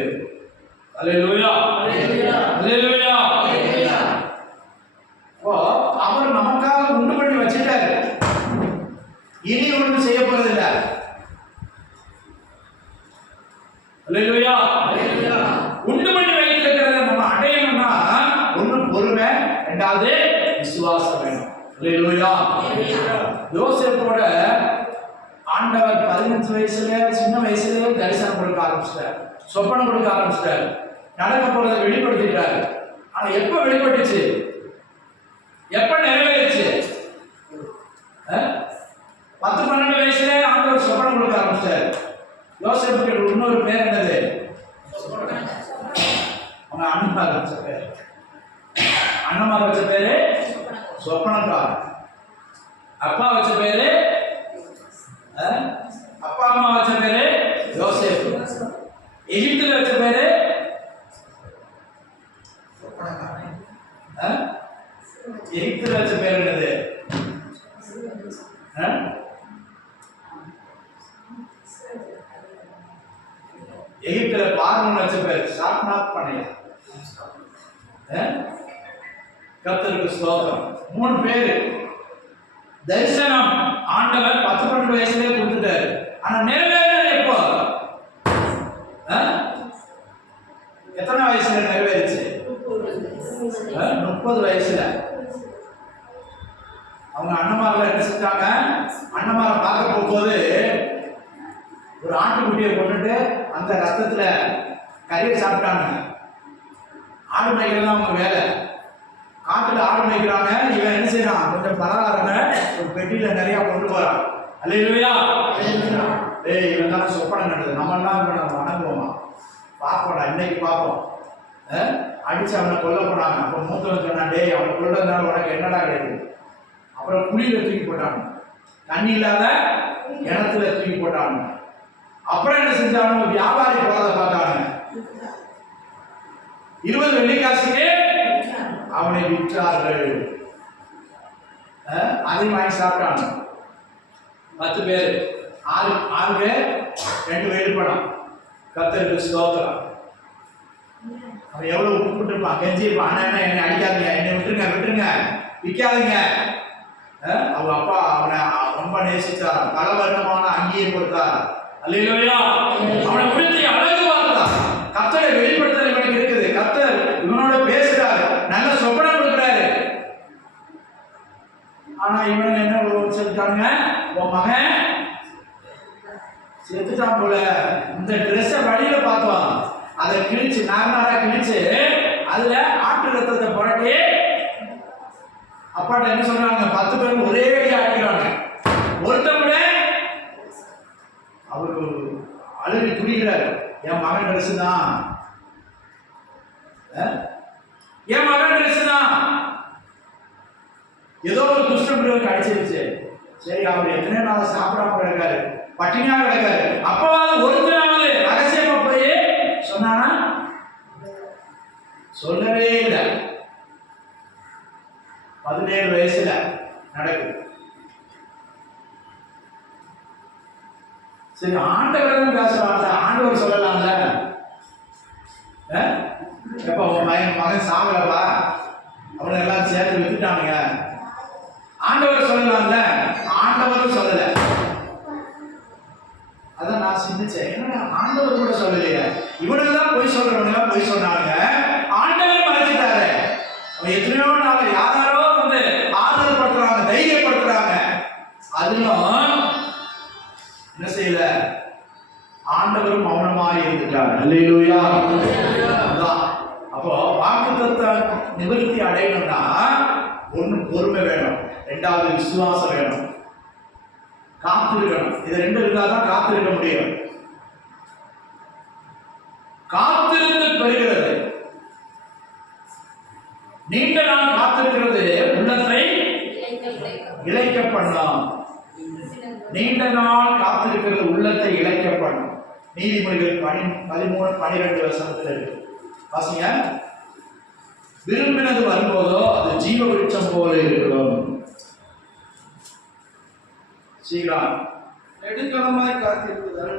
அல்லேலூயா, அல்லேலூயா, அல்லேலூயா. அவர் நமக்காக உண்டு பண்ணி வச்சிட்டாரு. இனி ஒன்றும் செய்ய போறதில்லை. அல்லேலூயா, அல்லேலூயா. உண்டு பண்ணி வைத்திருக்கிறத நம்ம அடையணும்னா ஒண்ணு பொறுமை, 2வது விசுவாசம் வேணும். அல்லேலூயா. யோசேப்போட ஆண்டவர் 15 வயசுல, சின்ன வயசுலயே தரிசனம் கொடுக்க ஆரம்பிச்சிட்டார், சொப்பனம் கொடுக்க ஆரம்பிச்சிட்டார், நடக்க போறதை வெளிப்படுத்திட்டார். ஆனா எப்ப வெளிப்பட்டுச்சு? எப்ப நிறைவேறிச்சு? 10-12 வயசுல ஆண்டவர் சொப்பனம் கொடுக்க ஆரம்பிச்சிட்டார். யோசேப்புக்கு இன்னொரு பேர் என்னது? அவங்க அண்ணமார் வச்ச பேரு. அண்ணமார் வச்ச பேரு சொப்பனக்கார். அப்பா வச்ச பேரு, அப்பா அம்மா வச்ச பேரு யோசேப்பு. எகிப்துல வச்ச பேரு எகிப்துல வச்ச பேரு என்னது? எகிப்துல பார்வோன் வச்ச பேரு சாத்னாத் பனையா. கர்த்தருக்கு ஸ்தோத்திரம். 3 பேரு. தரிசனம் ஆண்டவர் 10-12 வயசுலயே கொடுத்துட்டாரு. ஆனா நிறைவேறது எப்போ? எத்தனை வயசுல நிறைவேறிச்சு? 30 வயசுல. அவங்க அண்ணமாரில் என்ன செஞ்சாங்க? அண்ணமாரை பார்க்க போகும்போது ஒரு ஆட்டுக்குட்டியை கொண்டுட்டு அந்த ரத்தத்துல கறியை சாப்பிட்டாங்க. ஆடு மேய்க்கிறது அவங்க வேலை. காட்டுல ஆடு மேய்க்கிறாங்க. இவன் என்ன செய்யறான்? கொஞ்சம் பலகாரங்க ஒரு பெட்டியில நிறைய கொண்டு போறான். அல்லேலூயா. டேய் இவன் தானே சொப்பனம் கண்டது, நம்ம எல்லாம் நம்ம வணங்குவோமா? பார்ப்போம்டா, இன்னைக்கு பார்ப்போம். அடிச்சு அவனை கொல்ல போனாங்க. அப்போ மூத்தவன் சொன்னான், டேய் அவனை கொல்லதுனால உனக்கு என்னடா கிடைக்குது? அப்புறம் குழியில தூக்கி போட்டாங்க, தண்ணி இல்லாத இடத்துல தூக்கி போட்டாங்க. அப்புறம் என்ன செஞ்சாங்க? வியாபாரி போறத பார்த்தாங்க. 20 வெள்ளிக்காசுக்கு அவனை விற்றார்கள். அதை வாங்கி சாப்பிட்டாங்க. 10 பேர், 6 பேர் 2 வயது படம். கர்த்தருக்கு ஸ்தோத்திரம். அவன் எவ்வளவு உப்புட்டு இருப்பான், கெஞ்சிருப்பான். அண்ணா என்னை அடிக்காதீங்க, என்னை விட்டுருங்க, விற்காதீங்க. அவங்க அப்பா அவனை ரொம்ப நேசித்தார், பலவர்ணமான அங்கீயை கொடுத்தார். அல்லேலூயா. அவனை உடுத்தி அழகு பார்த்தார். கர்த்தரை வெளிப்படுத்தல் இவனுக்கு இருக்குது. கர்த்தர் இவனோட பேசுறாரு, நல்ல சொப்பனம் கொடுக்குறாரு. ஆனா இவனுங்க என்ன சொல்லிட்டாங்க? உன் மகன் செத்துட்டான் போல. இந்த ட்ரெஸ்ஸை வழியில பார்த்தோம், அதை கிழிச்சு நார்மலா கிழிச்சு அதுல ஆட்டு ரத்தத்தை புரட்டி அப்பாட்ட என்ன சொல்றாங்க? 10 பேரும் ஒரே அடிக்கிறாங்க. ஒருத்தன் கூட அவரு அழுவி துடிக்கிறாரு, என் மகன் ட்ரெஸ் தான், என் மகன் ட்ரெஸ் தான். ஏதோ ஒரு துஷ்டபிரயோகம் அடிச்சிருச்சு. சரி, அவர் எத்தனை நாள் சாப்பிடாம கிடக்காரு, பட்டினியா கிடக்காரு. அப்பவாது ஒருத்தனாவது ரகசியமா போய் சொன்னானா? சொல்லவே இல்லை. 17 வயசுல நடக்குது. சரி, ஆண்டவர் பேசுறாங்க, ஆண்டவர் சொல்லலாம்ல. எப்ப உன் மகன் சாகலப்பா, அவனை எல்லாம் சேர்த்து விட்டுட்டானுங்க, ஆண்டவர் சொல்லலாம்ல. ஆண்டவரும் சொல்லல. அதான் நான் சிந்திச்சேன், என்னடா ஆண்டவர் கூட சொல்லலையே, இவனுக்கு தான் போய் சொல்றவனுங்க போய் சொன்னாங்க, ஆண்டவர் மறைச்சிட்டாரு. அவன் எத்தனையோ நாள் யாரோ வந்து ஆதரவு படுத்துறாங்க, தைரியப்படுத்துறாங்க. அதிலும் என்ன செய்யல, ஆண்டவரும் மௌனமாக இருந்துட்டார். அல்லேலூயா. அப்போ வாக்குத்தத்த நிவர்த்தி அடையணும்னா ஒண்ணு பொறுமை வேணும், 2வது விசுவாசம் வேணும், காத்திருக்கணும். இது 2 இருந்தாதான் காத்திருக்க முடியும். காத்திருந்து பெறுகிறது, நீண்ட நாள் காத்திருக்கிறது உள்ளத்தை இளைக்க பண்ணும். நீண்ட நாள் காத்திருக்கிறது உள்ளத்தை இளைக்க பண்ணும். நீதிமொழிகள் 13:12 வசனத்தில் இருக்கு, வாசிங்க. விரும்பினது வரும்போதோ அது ஜீவ விருட்சம் போல இருக்கும். சீக்கிரம். நெடுங்காலமாய் காத்திருக்குதல்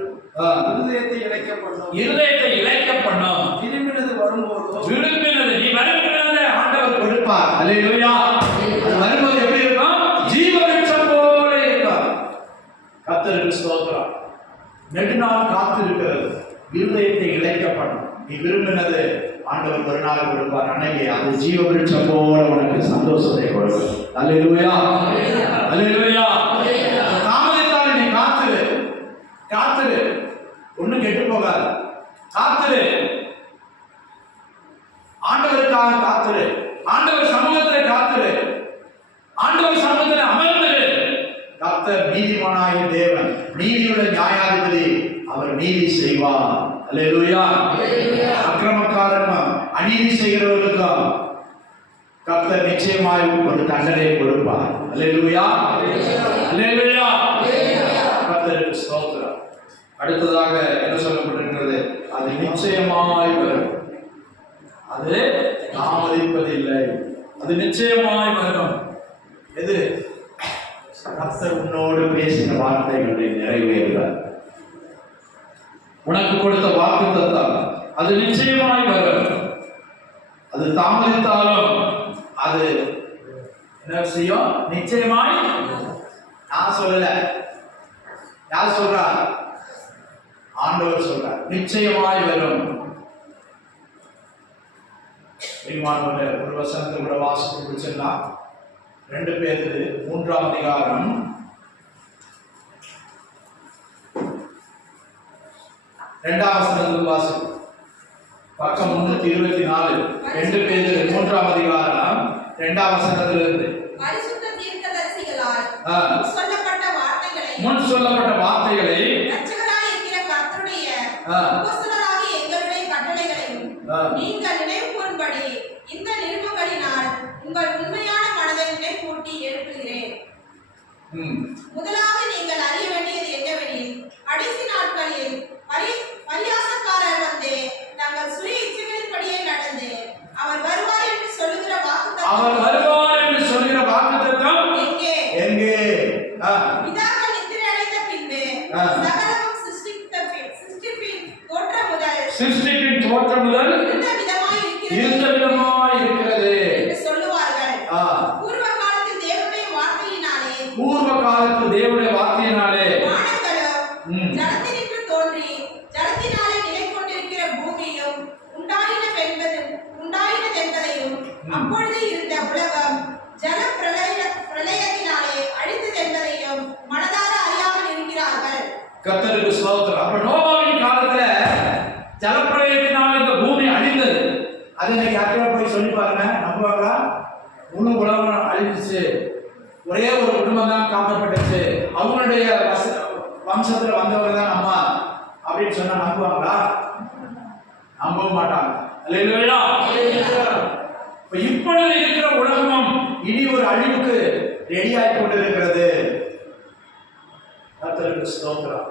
இருதயத்தை இளைக்க பண்ணும். இருதயத்தை இளைக்க பண்ணும். விரும்பினது வரும்போதோ, விரும்பினது நீ விரும்பினதை ஆண்டவர் கொடுப்பார். அல்லேலூயா. அது வரும்போது எப்படி இருக்கும்? ஜீவ விருட்சம் போல இருக்கும். கர்த்தருக்கு ஸ்தோத்திரம். நெடுநாள் காத்திருக்கிறது இருதயத்தை இளைக்க பண்ணும். நீ விரும்பினது ஆண்டவர் ஒரு நாள் கொடுப்பார். அன்னைக்கு அது ஜீவ விருட்சம் போல உனக்கு சந்தோஷத்தை கொடுக்கும். அல்லேலூயா. அல்லேலூயா. தாமதித்தால் நீ காத்திரு, ஒண்ணும் கெட்டு போகாது. காத்திரு, ஆண்டவருக்காக காத்திரு, ஆண்டவர் சமூகத்தில் காத்திரு, ஆண்டவர் சமூகத்தில் அமர்ந்திரு. கர்த்தர் நீதிமானாகிய தேவன், நீதியுள்ள நியாயாதிபதி, அவர் நீதி செய்வார். அல்லேலூயா. அக்கிரமக்காரன் அநீதி செய்கிறவர்களுக்கும் கர்த்தர் நிச்சயமாய் ஒரு தண்டனை கொடுப்பார். அல்லேலூயா. அல்லேலூயா. கர்த்தருக்கு ஸ்தோத்திரம். அடுத்ததாக என்ன சொல்லப்பட்டிருக்கிறது? அது நிச்சயமாய் வரும், அது தாமதிப்பதில்லை, அது நிச்சயமாய் வரும். எது? கர்த்தர் உன்னோடு பேசின வார்த்தைகளை நிறைவேறுவார். உனக்கு கொடுத்த வாக்குத்தத்தம் அது நிச்சயமாய் வரும். அது தாமதித்தாலும் அது என்ன செய்யும்? நிச்சயமாய். நான் சொல்லல, யார் சொல்றார்? ஆண்டவர் சொல்றார், நிச்சயமாய் வரும். ஒரு வசனத்தை கூட வாசித்து பிடிச்சிடலாம். 2 பேதுரு 3ஆம் அதிகாரம் 2ஆம் வசனத்தில் வாசி, பக்கம் 324. 2 பேதுரு 3ஆம் அதிகாரம் 2ஆம் வசனத்திலிருந்து பரிசுத்த தீர்க்கதரிசிகளால் சொல்லப்பட்ட வார்த்தைகளை சொல்லப்பட்ட வார்த்தைகளை இரட்சகராய் இருக்கிற கர்த்தருடைய ஆ. அப்போஸ்தலராகிய எங்களுடைய கட்டளைகளையும் ஆ. நீங்கள் நினைவு கூறும்படி இந்த நிருபங்களினால் உங்கள் உண்மையான மனதை நினைப்பூட்டி எழுப்புகிறேன். ம். முதலாவது நீங்கள் அறிய வேண்டியது என்னவெனில், கடைசி நாட்களில் பரியாசக்காரர் வந்து தங்கள் சுய இச்சைகளின்படியே நடந்து அவர் வருவார் என்று சொல்லுகிற அவர் வாக்குத்தத்தம் வருவார் என்று சொல்கிற வாக்குத்தத்தம் எங்கே? எங்கே? ஆ. பிதாக்கள் நித்திரை அடைந்த பின்பு ஆ. சகலமும் சிருஷ்டிப்பின் தோற்றம் முதல் சிருஷ்டிப்பின் தோற்றம் முதல் இருந்த விதமாய் இருந்த இருக்கிறது விதமாய் இருக்கிறது. என்று சொல்லுவார்கள். ஆ. பூர்வ காலத்தில் தேவனுடைய வார்த்தையினாலே பூர்வ காலத்து தேவனுடைய வார்த்தையினாலே வானங்களும் ம். ஜலத்தினின்று தோன்றி ஜலத்தினாலே நிலை கொண்டிருக்கிற பூமியும் உண்டாயினதென்பதையும் அப்பொழுது இருந்த உலகம் ஜல பிரளயத்தினாலே அழிந்ததென்பதையும் மனதார அறியாமல் இருக்கிறார்கள். கர்த்தருக்கு ஸ்தோத்திரம். அப்ப நோவாவின் காலத்துல ஜலப்பிரளயத்தினால் இந்த பூமி அழிந்தது. அதை இன்னைக்கு யாருக்கா போய் சொல்லி பாருங்க, நம்புவாங்களா? முழு உலகம் அழிஞ்சிச்சு, ஒரே ஒரு குடும்பம் தான் காக்கப்பட்டுச்சு, அவங்களுடைய வம்சத்துல வந்தவங்க தான் அம்மா அப்படின்னு சொன்னா நம்புவாங்களா? நம்பவும் மாட்டாங்க. அல்லேலூயா. இப்ப இப்பொழுது இருக்கிற உலகமும் இனி ஒரு அழிவுக்கு ரெடியாகி கொண்டிருக்கிறது. கர்த்தருக்கு ஸ்தோத்திரம்.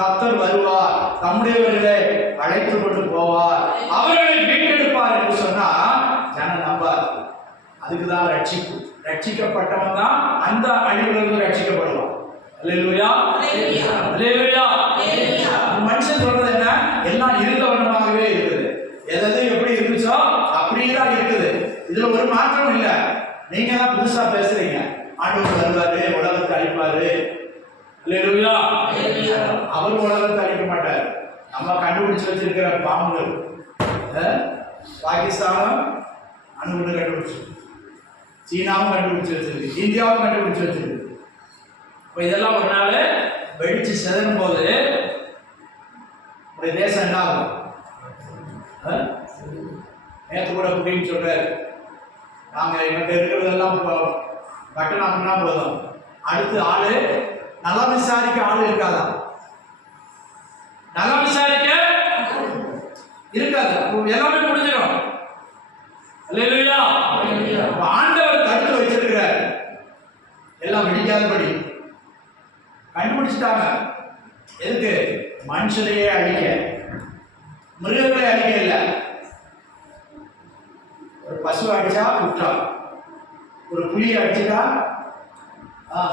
கர்த்தர் வருவார், தம்முடையவர்களை அழைத்து கொண்டு போவார், அவர்களை மீட்டெடுப்பார் என்று சொன்னா ஜனம் நம்பார். அதுக்குதான் ரட்சிப்பு. ரட்சிக்கப்பட்டவன் தான் அந்த அழிவிலிருந்து ரட்சிக்கப்படுவான். அல்லேலூயா. அல்லேலூயா. மனுஷன் சொல்றது என்ன? எல்லாம் இருந்தவனமாகவே இருக்குது. எது எப்படி இருந்துச்சோ அப்படியேதான் இருக்குது. இதுல ஒரு மாற்றம் இல்லை. நீங்க தான் புதுசா பேசுறீங்க. ஆண்டவர் வருவாரு, உலகத்தை அழிப்பாரு. அல்லேலூயா. அவர் உலகத்தை அழிக்க மாட்டார். நம்ம கண்டுபிடிச்சு வச்சிருக்கிற பாம்புகள், பாகிஸ்தானும் அணுகுண்டு கண்டுபிடிச்சு, சீனாவும் கண்டுபிடிச்சு வச்சிருக்கு, இந்தியாவும் கண்டுபிடிச்சு வச்சிருக்கு. இப்போ இதெல்லாம் ஒரு நாள் வெடிச்சு செதறும் போது ஒரு தேசம் என்ன ஆகும்? நேற்று கூட புட்டின்னு சொல்றாரு, நாங்க எங்கிட்ட இருக்கிறதெல்லாம் கட்டணம்னா போதும், அடுத்து ஆளு நல்லா விசாரிக்க ஆளு இருக்காதா? நல்லா விசாரிக்க இருக்காது, எல்லாமே முடிஞ்சிடும். அல்லேலூயா. ஆண்டவர் தடுத்து வச்சிருக்கிறார், எல்லாம் வெடிக்காதபடி கண்டுபிடிச்சிட்டாங்க. எதுக்கு? மனுஷனையே அழிக்க, மிருகங்களை அழிக்க இல்லை. ஒரு பசு அடிச்சா குற்றம், ஒரு புலியை அடிச்சுட்டா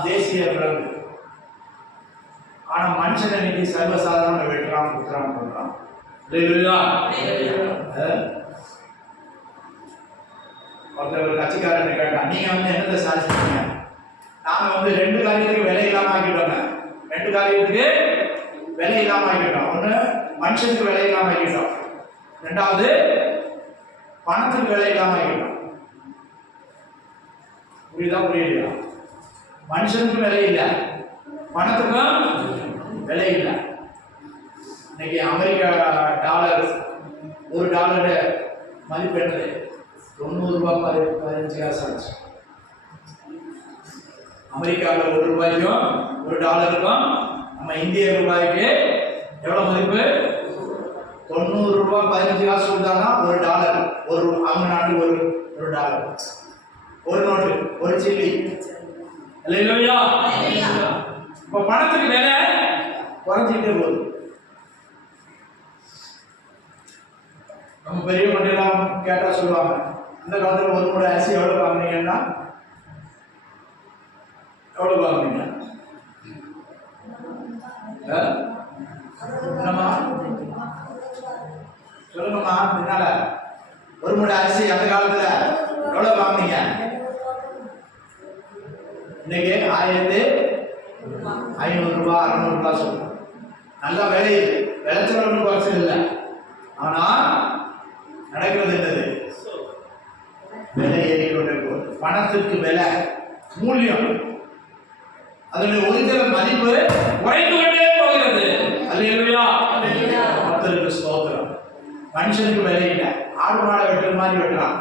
தேசிய விலங்கு. ஆனா மனுஷன் இன்னைக்கு சர்வசாதாரண வெட்டுறான், குத்துறான், பண்றான். ஒருத்தர் கட்சிக்காரன் கேட்டான், நீங்க என்னத்தை சாதிச்சிருக்கீங்க? நாங்க 2 காரியத்துக்கு விலை இல்லாம ஆக்கிட்டோங்க. 2 காரியத்துக்கு விலை இல்லாம ஆக்கிட்டோம். ஒண்ணு மனுஷனுக்கு விலை இல்லாம ஆக்கிட்டோம், 2வது பணத்துக்கு விலை இல்லாம ஆக்கிட்டோம். புரியுதா புரியலையா? மனுஷனுக்கு விலை இல்லை, பணத்துக்கும் விலை இல்லை. இன்னைக்கு அமெரிக்கா டாலர், $1 மதிப்பு என்னது? $90 ஆச்சு. அமெரிக்காவில் $1 $1 நம்ம இந்திய ரூபாய்க்கு எவ்வளவு மதிப்பு? $90 15 கொடுத்தாதான் $1. ஒரு அவங்க நாட்டு $1 ஒரு நோட்டு, ஒரு சில்லி. அல்லேலூயா. இப்ப பணத்துக்கு விலை குறைஞ்சிட்டே போகுது. நம்ம பெரிய மண்டியெல்லாம் கேட்டா சொல்லுவாங்க, அந்த காலத்துல ஒரு மூட அரிசி எவ்வளவு வாங்குனீங்கன்னா எவ்வளவு வாங்குனீங்க? என்னம்மா சொல்லுங்கம்மா, என்னால ஒரு மூட அரிசி அந்த காலத்துல எவ்வளவு வாங்குனீங்க? இன்னைக்கு 1500 600 சொல்லுங்க. நல்லா விளையுது, விளைச்சல் ஒன்றும் குறைச்சல் இல்லை. ஆனா நடக்கிறது என்னது? விலை ஏறிக்கொண்டிருக்கும். பணத்திற்கு விலை, மூல்யம், அதனுடைய ஒரிஜினல் மதிப்பு குறைந்து கொண்டே போகிறது. அல்லேலூயா. கர்த்தருக்கு ஸ்தோத்திரம். மனுஷனுக்கு விலை இல்லை. ஆடு மாடை வெட்டுற மாதிரி வெட்டுறான்.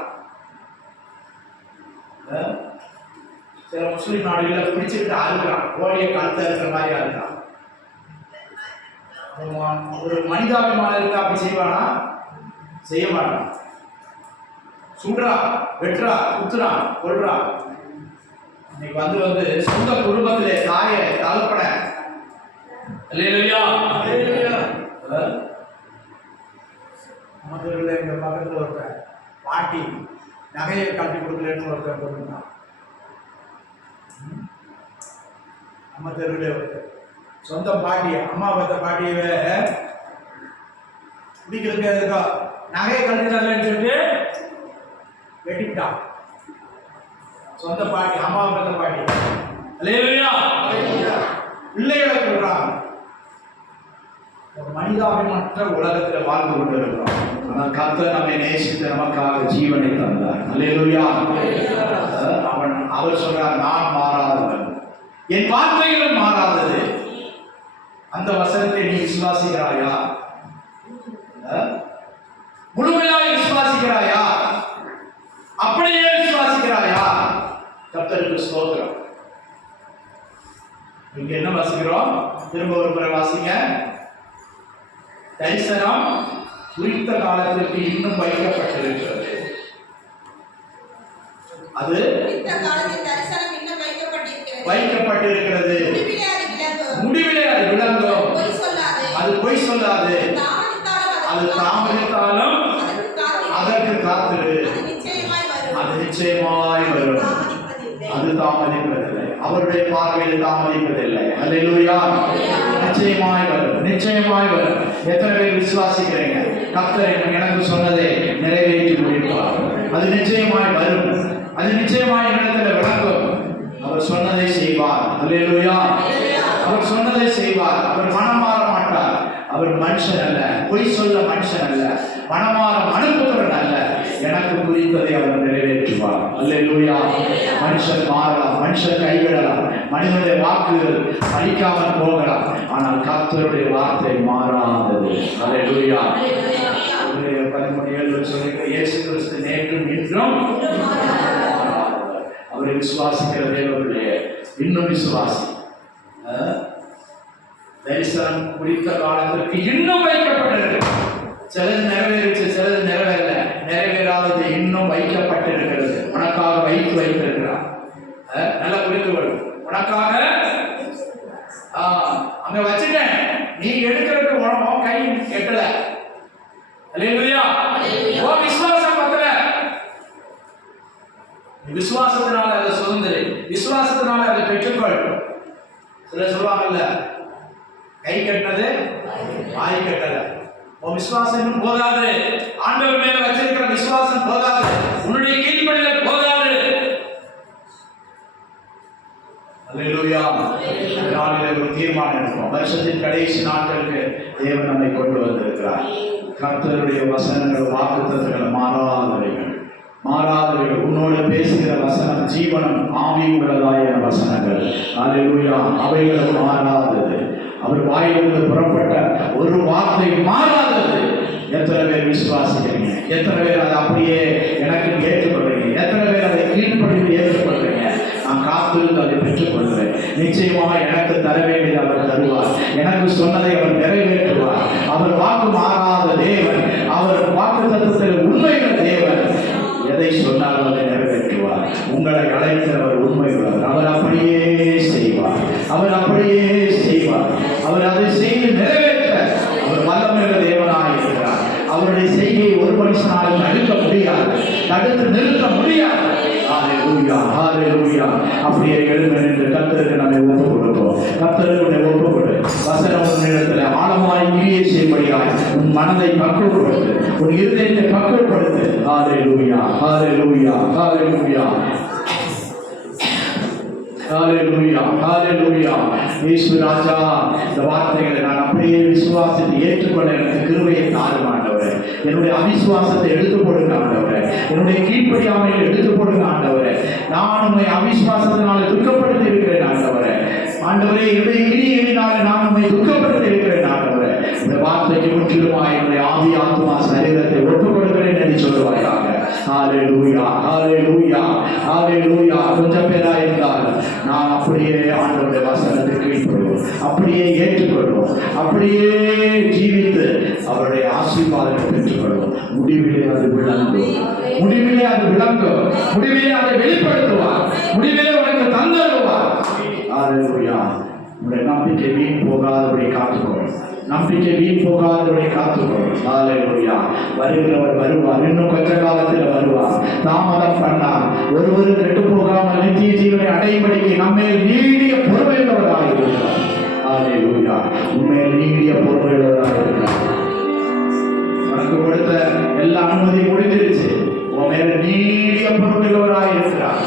சில முஸ்லிம் நாடுகளில் பிடிச்சுக்கிட்டு அறுக்கிறான், கோழியை கழுத்த இருக்கிற மாதிரி அறுக்கிறான். ஒரு மனிதாபிமானம் இருந்தா அப்படி செய்வானா? செய்ய மாட்டான். சுடுறா, வெட்டுறா, குத்துறா, கொல்றா. இன்னைக்கு வந்து சொந்த குடும்பத்திலே தாய தகப்பன நமக்கு எங்க பக்கத்துல ஒருத்தன் பாட்டி நகையை காட்டி கொடுக்கலன்னு ஒருத்தன் போட்டுருந்தான். நம்ம தெருவிலே ஒருத்தர் சொந்த பாட்டிய அம்மா பார்த்த பாட்டியவே குடிக்கிறதுக்கு எதுக்கா நகையை கழிச்சாங்கன்னு சொல்லிட்டு வெட்டிட்டான். சொந்த பாட்டி அம்மா பார்த்த பாட்டி பிள்ளைகளை சொல்றாங்க. மனிதாபிமற்ற உலகத்தில் வாழ்ந்து கொண்டிருக்கிறோம். ஆனால் கர்த்தர் நம்மை நேசித்து நமக்காக ஜீவனை தந்தார். அல்லேலூயா. அவர் சொல்றார், நான் மாறாதவன், என் வார்த்தைகளும் மாறாதது. அந்த வசனத்தை நீ விசுவாசிக்கிறாயா? முழுமையாக விசுவாசிக்கிறாயா? அப்படியே விசுவாசிக்கிறாயா? கர்த்தருக்கு ஸ்தோத்திரம். இங்க என்ன வாசிக்கிறோம்? திரும்ப ஒரு முறை வாசிங்க. தரிசனம் குறித்த காலத்திற்கு இன்னும் வைக்கப்பட்டிருக்கிறது. அது வைக்கப்பட்டிருக்கிறது. முடிவிலே அது விளங்கும். அது பொய் சொல்லாது. அது தாமதித்தாலும் அதற்கு காத்திரு. அது நிச்சயமாய் வரும். அது தாமதிப்பதில்லை. அவருடைய பார்வையில் தாமதிப்பதில்லை. அல்லேலூயா. நிச்சயமாய் வரும். நிச்சயமாய் வரும். எத்தனை பேர் விசுவாசிக்கிறீங்க? கர்த்தர் எனக்கு சொன்னதை நிறைவேற்றி முடிப்பார். அது நிச்சயமாய் வரும். அது நிச்சயமாய் இடத்துல விளங்கும். அவர் சொன்னதை செய்வார். அல்லேலூயா. அவர் சொன்னதை செய்வார். அவர் மனம் மாற மாட்டார். அவர் மனுஷன் அல்ல, பொய் சொல்ல மனுஷன் அல்ல, மனமாற மனுப்புகிறன் அல்ல. எனக்கு குறித்ததை அவர் நிறைவேற்றுவார். அல்லேலூயா. மனுஷன் மாறலாம், மனுஷன் கைவிடலாம், மனிதனுடைய வாக்குகள் பலிக்காமல் போகலாம், ஆனால் கர்த்தருடைய வார்த்தை மாறாதது. அல்லேலூயா. 13:7 சொல்லுங்க, இயேசு கிறிஸ்து நேற்றும் இன்றும் அவரை விசுவாசிக்கிற தேவனுடைய இன்னும் விசுவாசி. தரிசனம் குறித்த காலத்திற்கு இன்னும் வைக்கப்பட்டிருக்கிறது. சிலது நிறைவேறிச்சு, சிலது நிறைவேறல. நிறைவேறாதது இன்னும் வைக்கப்பட்டிருக்கிறது. உனக்காக வைத்திருக்கிறார். நல்லா புரிந்து கொள்ளும். உனக்காக அங்க வச்சுட்டேன், நீ எடுக்கிறதுக்கு உடம்பும் கை எட்டல. அல்லேலூயா. ஓ விசுவாசம் பத்தல. விசுவாசத்தினால அதை சுதந்திரி, விசுவாசத்தினால அதை பெற்றுக்கொள். சில சொல்லுவாங்கல்ல, கை கட்டினது வாய் கட்டல. உன் விசுவாசம் இன்னும் போதாது. ஆண்டவர் மேல வச்சிருக்கிற விசுவாசம் போதாது. உன்னுடைய கீழ்ப்படிதல் போதாது. அல்லேலூயா. நாளிலே ஒரு தீர்மானம் எடுப்போம். வருஷத்தின் கடைசி நாட்களுக்கு தேவன் நம்மை கொண்டு வந்திருக்கிறார். கர்த்தருடைய வசனங்கள் வாக்குத்தத்தங்கள் மாறாதவைகள். மாறாதவைகள். உன்னோடு பேசுகிற வசனம் ஜீவனம் ஆவி உள்ளதாய வசனங்கள். அல்லேலூயா. அவைகளும் மாறாதது. அவர் வாயிலிருந்து புறப்பட்ட ஒரு வார்த்தை மாறாதது. எத்தனை பேர் விசுவாசிக்கிறீங்க? எத்தனை பேர் அதை அப்படியே எனக்கு ஏற்றுக்கொள்றீங்க? எத்தனை பேர் அதை கீழ்ப்படிந்து ஏற்றுக்கொள்றீங்க? நான் காத்திருந்து அதை பெற்றுக்கொள்கிறேன். நிச்சயமாக எனக்கு தர வேண்டியது அவர் தருவார். எனக்கு சொன்னதை அவர் நிறைவேற்றுவார். அவர் வாக்கு மாறாத தேவன். அவர் வாக்கு தத்துவத்தில் உண்மைகள் தேவன். எதை சொன்னாலும் அதை நிறைவேற்றுவார். உங்களை அழைக்கிறவர் உண்மை உள்ளவர். அவர் அப்படியே செய்வார். அவர் அப்படியே செய்வார். அவர் அதை செய்து நிறைவேற்ற அவர் வல்லமையுள்ள தேவனாக இருக்கிறார். அவருடைய செய்கையை ஒரு மனுஷனால் தடுக்க முடியாது, தடுத்து நிறுத்த முடியாது. ஹல்லேலூயா, ஹல்லேலூயா. அப்படியே எழுந்து நின்று கர்த்தருக்கு நம்மை ஒப்பு கொடுப்போம். கர்த்தருக்கு ஒப்பு கொடு. வசனம் உன்னிடத்தில் ஆழமாய் கிரியை செய்யும்படியாய் உன் மனதை பக்குவப்படுத்து, உன் இருதயத்தை பக்குவப்படுத்து. ஹல்லேலூயா, ஹல்லேலூயா, ஹல்லேலூயா. ஹல்லேலூயா, ஹல்லேலூயா. இயேசு ராஜா, இந்த வார்த்தைகளை நான் அப்படியே விசுவாசத்தை ஏற்றுக்கொள்ள எனக்கு கிருபையை தாரும் ஆண்டவரே. என்னுடைய அவிசுவாசத்தை எடுத்து போடுங்க ஆண்டவரே. என்னுடைய கீழ்ப்படியாமையில் எடுத்து போடுங்க ஆண்டவரே. நான் உண்மை அவிசுவாசத்தினால துக்கப்படுத்தி இருக்கிறேன் ஆண்டவரே. ஆண்டவரே, என்னுடைய கிரியையினால நான் உண்மை துக்கப்படுத்தி இருக்கிறேன் ஆண்டவரே. இந்த வார்த்தைக்கு முற்றிலுமாய் என்னுடைய ஆவி ஆத்மா சரீரத்தை ஒப்புக் கொடுக்கிறேன் என்று சொல்லுவாயாக. ஹalleluya ஹalleluya ஹalleluya. கொஞ்சம் பேரா இருந்தால் நான் அப்படியே ஆண்டவருடைய வசனத்தை கீழ்ப்படிவோம், அப்படியே ஏற்றுக்கொள்வோம், அப்படியே ஜீவித்து அவருடைய ஆசீர்வாதத்தை பெற்றுக்கொள்வோம். முடிவிலே அது விளங்கும், முடிவிலே அது விளங்கும், முடிவிலே அதை வெளிப்படுத்துவார், முடிவிலே உனக்கு தந்தருவார். ஹalleluya. உடைய நம்பிக்கை வீண் போகாதபடி காத்துக்கொள், நம்பிக்கை வீண் போகாதபடி காத்துக்கொள். ஹalleluya. வருகிறவர் வருவார், இன்னும் கொஞ்ச காலத்தில் வருவார். தாமதம் பண்ணார் ஒருவரும் கெட்டு போகாமல் நித்திய ஜீவனை அடையும்படிக்கு நம்மை நீடிய பொறுமையுள்ளவராக இருக்கிறார். ஹalleluya. உண்மையில் நீடிய பொறுமையுள்ளவராக இருக்கிறார். உனக்கு கொடுத்த எல்லா அனுமதி முடிஞ்சிருச்சு, உன் மேல நீடிய பொறுமையுள்ளவராக இருக்கிறார்.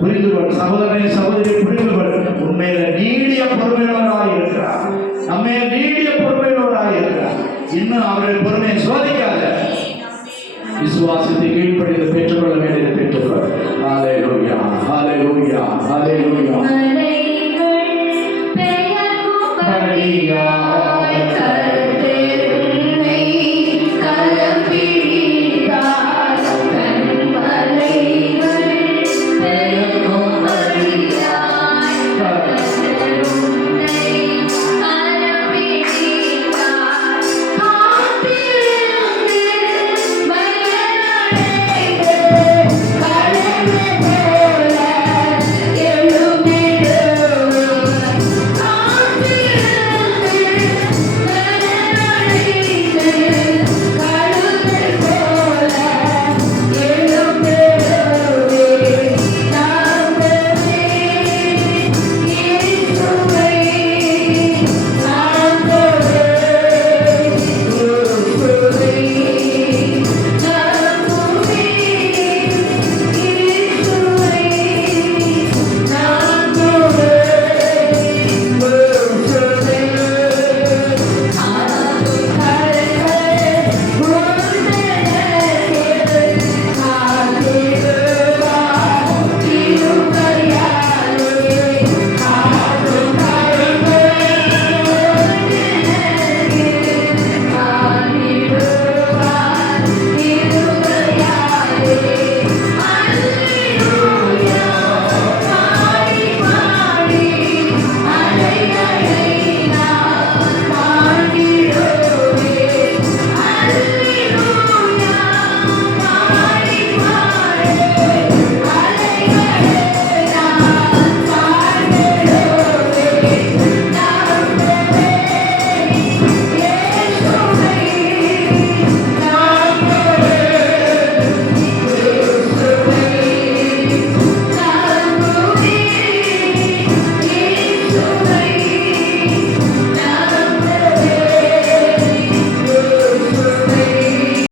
புரிந்து கொள் சகோதரனே, சகோதரி, புரிந்து கொள். உண்மையில நீடிய பொறுமையுள்ளவராக இருக்கிறார், நம்ம நீடிய பொறுமையுள்ளவராக இருக்கிறார். இன்னும் அவருடைய பொறுமையை சோதிக்காத, விசுவாசத்தை கீழ்ப்படிந்து பெற்றுக்கொள்ள வேண்டியதை பெற்றுக்கொள். ஹalleluya ஹalleluya ஹalleluya. மலைகள் பெயர்க்கும்படியா